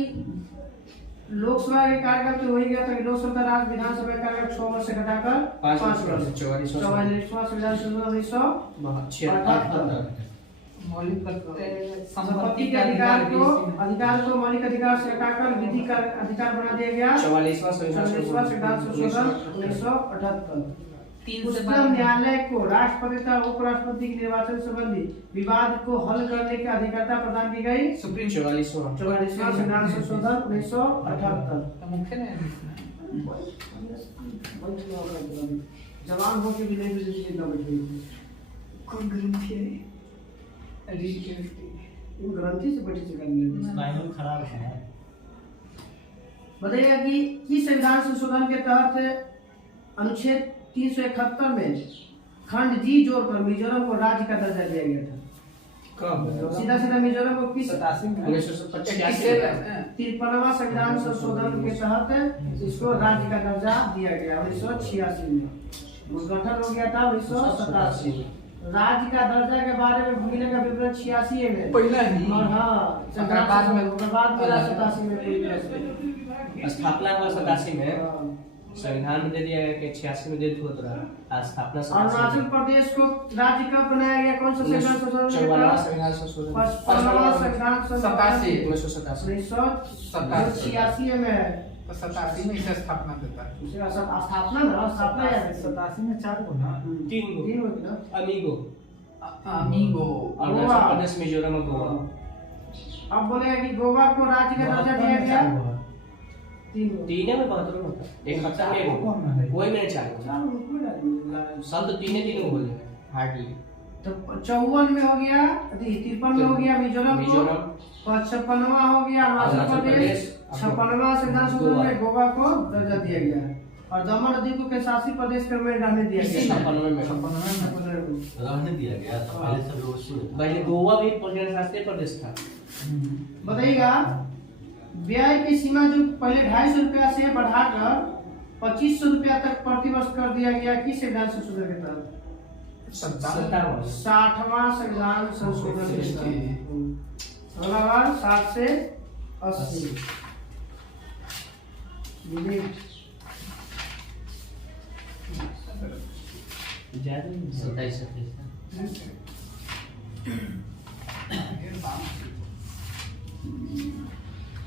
लोकसभा के कार्यकाल तो हो ही गया था कि लोकसभा राज्य विधानसभा का कार्यकाल 6 वर्ष से घटाकर 5 वर्ष। 44वां संविधान संशोधन 1978। मौलिक कर्तव्य संपत्ति के अधिकार को मौलिक अधिकार से हटाकर विधि का अधिकार बना दिया गया 44वां संविधान संशोधन 1978। 3 से उच्चतम न्यायालय को राष्ट्रपति तथा उपराष्ट्रपति के निर्वाचन संबंधी विवाद को हल करने की अधिकारता प्रदान की गई सुप्रीम 44वां संविधान संशोधन 1978। तो मुख्य न्यायाधीश जवान हो के भी नहीं बिजली की बैठी कौन ग्रंथि है रीड के इन ग्रंथि से बड़ी जगह स्पाइनल खराब है। बताइएगा कि किस संविधान संशोधन के तहत अनुच्छेद 371 में खंड जी जोड़कर मिजोरम को राज्य का दर्जा दिया गया था? कब? सीधा सीधा मिजोरम को किस 1985 53वां संविधान संशोधन के तहत इसको राज्य का दर्जा दिया गया 1986 में। गठन हो गया था 1987 में। राज्य का दर्जा के बारे में भूमिका का विवरण 86 में पहला ही और हाँ बाद में 87 में पूरी तरह से स्थापना हुआ 87 में, संविधान में दे दिया गया कि 86 में दे दिया था स्थापना। अरुणाचल प्रदेश को राज्य कब बनाया गया? कौन सा संविधान संशोधन? 54वां संविधान संशोधन 55वां संविधान संशोधन 1987 1986 में। तो 87 में इसे स्थापना देता है। दूसरा स्थापना ना स्थापना याद है 87 में 4 को ना 3 गो तीन होती ना अमीगो अमीगो अरुणाचल प्रदेश मिजोरम और गोवा। अब बोले कि गोवा को राज्य का दर्जा दिया गया 3 तीन में 72 होता है 71 में एगो कौन है? वही मैंने 4 साल तो तीन बोले हार्डली। तो 54 में हो गया 53 में हो गया मिजोरम को 55वां हो गया अरुणाचल प्रदेश 56वां संविधान संशोधन में गोवा को दर्जा दिया गया और दमन और दीव को शासी प्रदेश के में रहने दिया इसी गया 56 में रहने दिया गया था पहले सब व्यवस्थित था। पहले गोवा भी शास्त्रीय प्रदेश था। बताइएगा व्यय की सीमा जो पहले 250 रुपया से बढ़ाकर 2500 रुपया तक प्रति वर्ष कर दिया गया किस संविधान संशोधन के तहत? 60वां संविधान संशोधन के तहत। अगला बार 60 से 80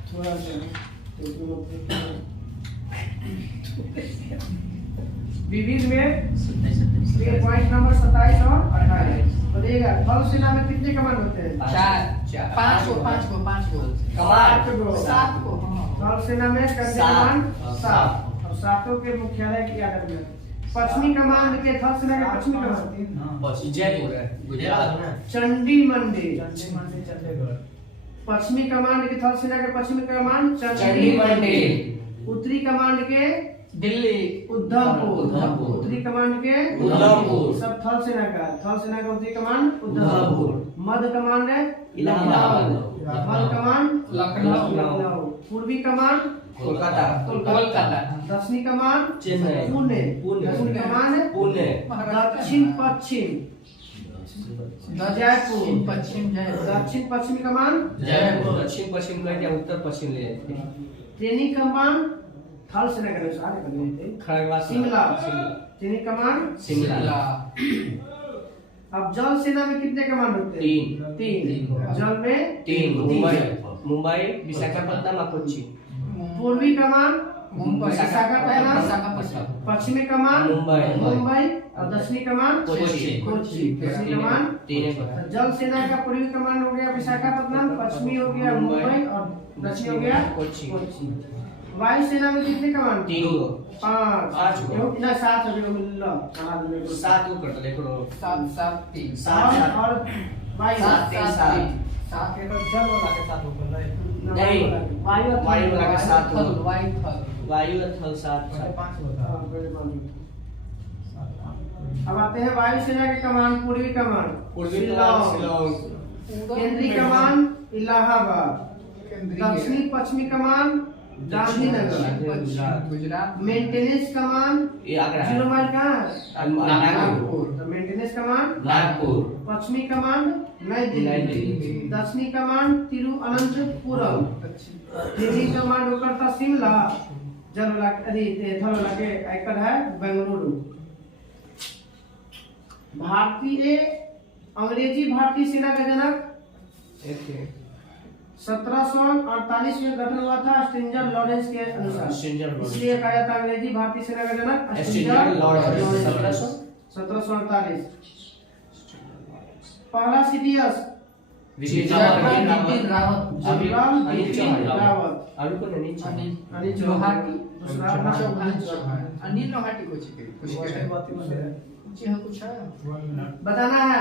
थोड़ा सा विविध में पॉइंट नंबर 27 और 28 बताइएगा थल सेना में कितने कमांड होते हैं? 5 को 7 को। थल सेना में कमांड 7 और 7 के मुख्यालय की याद रखना। पश्चिमी कमांड के थल सेना के पश्चिमी कमांड जयपुर है गुजरात में चंडी मंडी चंडीगढ़ पश्चिमी कमांड के थल सेना के पश्चिमी कमांड चंडी मंडी। उत्तरी कमांड के दिल्ली। उद्धमपुर। उत्तरी कमांड के उधमपुर। सब थल सेना का उत्तरी कमांड उद्धमपुर। मध्य कमांड है इलाहाबाद। मध्य कमांड लखनऊ। पूर्वी कमांड कोलकाता। दक्षिणी कमांड चेन्नई। पुणे। पुणे। दक्षिणी कमांड पुणे। दक्षिण पश्चिम जयपुर। पश्चिम जयपुर। दक्षिण पश्चिमी कमांड जयपुर। दक्षिण पश्चिम का क्या उत्तर पश्चिम ले जाते हैं। ट्रेनिंग कमांड थल सेना के अनुसार कर लेते हैं। खड़गवास। शिमला। Training command Shimla. अब जल सेना में कितने कमांड होते हैं? तीन। जल में 3। मुंबई, विशाखापट्टनम और कोच्चि। पूर्वी कमांड मुंबई। विशाखापट्टनम। पश्चिमी कमांड मुंबई और दक्षिणी कमांड कोच्चि। दक्षिणी कमांड 3। जल सेना का पूर्वी कमांड हो गया विशाखापट्टनम, पश्चिमी हो गया मुंबई और दक्षिणी हो गया कोच्चि। वायु सेना में कितने कमांड? 3। 5। ना 7 हो गया। 7 को कर देखो। 7 और वायु जल वाला के साथ ऊपर रहे नहीं। वायु वायु वाला के साथ थल वायु थल। वायु थल 7। 5 होता अब आते हैं वायु सेना के कमांड। पूर्वी कमांड शिलांग। केंद्रीय कमांड इलाहाबाद। दक्षिणी पश्चिमी command Gandhinagar. Gujarat. Maintenance command ये आगरा 0 माइल कहाँ है? नागपुर। तो मेंटेनेंस कमांड नागपुर। पश्चिमी कमांड नई दिल्ली। दक्षिणी कमांड तिरुअनंतपुरम। ट्रेनिंग कमांड होकर था शिमला। जल वाला थल वाला के आयकर है बेंगलुरु। अंग्रेजी भारतीय सेना का जनक 1748 में गठन हुआ था स्ट्रिंजर लॉरेंस के अनुसार। इसलिए कहा जाता है अंग्रेजी भारतीय सेना का जनक स्ट्रिंजर लॉरेंस। 1748। पहला सीडीएस बिपिन रावत। जनरल बिपिन रावत। अभी को नहीं अनिल लोहाटी। दूसरा नाम अनिल लोहाटी कुछ है। बताना है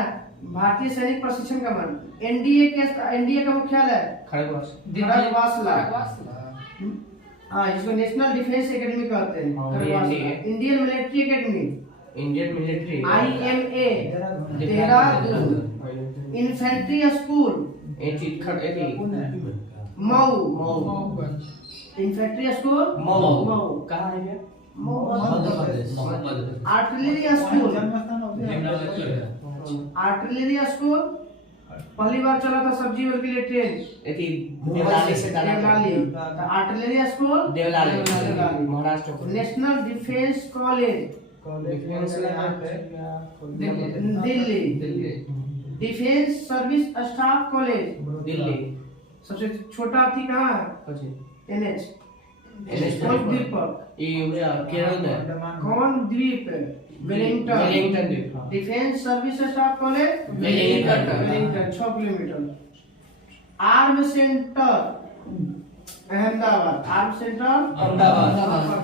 भारतीय सैनिक प्रशिक्षण कमांड। एनडीए का मुख्यालय खड़गवास। हाँ, इसको नेशनल डिफेंस एकेडमी कहते हैं। Indian military academy Indian military IMA Dehradun. Infantry school Mau. Infantry school Mau. कहाँ है ये? मध्य प्रदेश। आर्टिलरी स्कूल पहली बार चला था सब्जी के लिए ट्रेन देवलाली से Devlali. Artillery school Devlali Maharashtra. National Defence College Delhi. Defence Service Staff College Delhi. सबसे छोटा थी कहाँ है? NH। कौन द्वीप पर? ये केरल में कौन द्वीप? वेलिंगटन द्वीप। Defence Service Staff college Wellington 6 kilometre. Arm centre Ahmedabad. Arm centre Ahmedabad.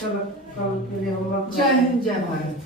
चलो कल के लिए होमवर्क जय हिंद जय भारत।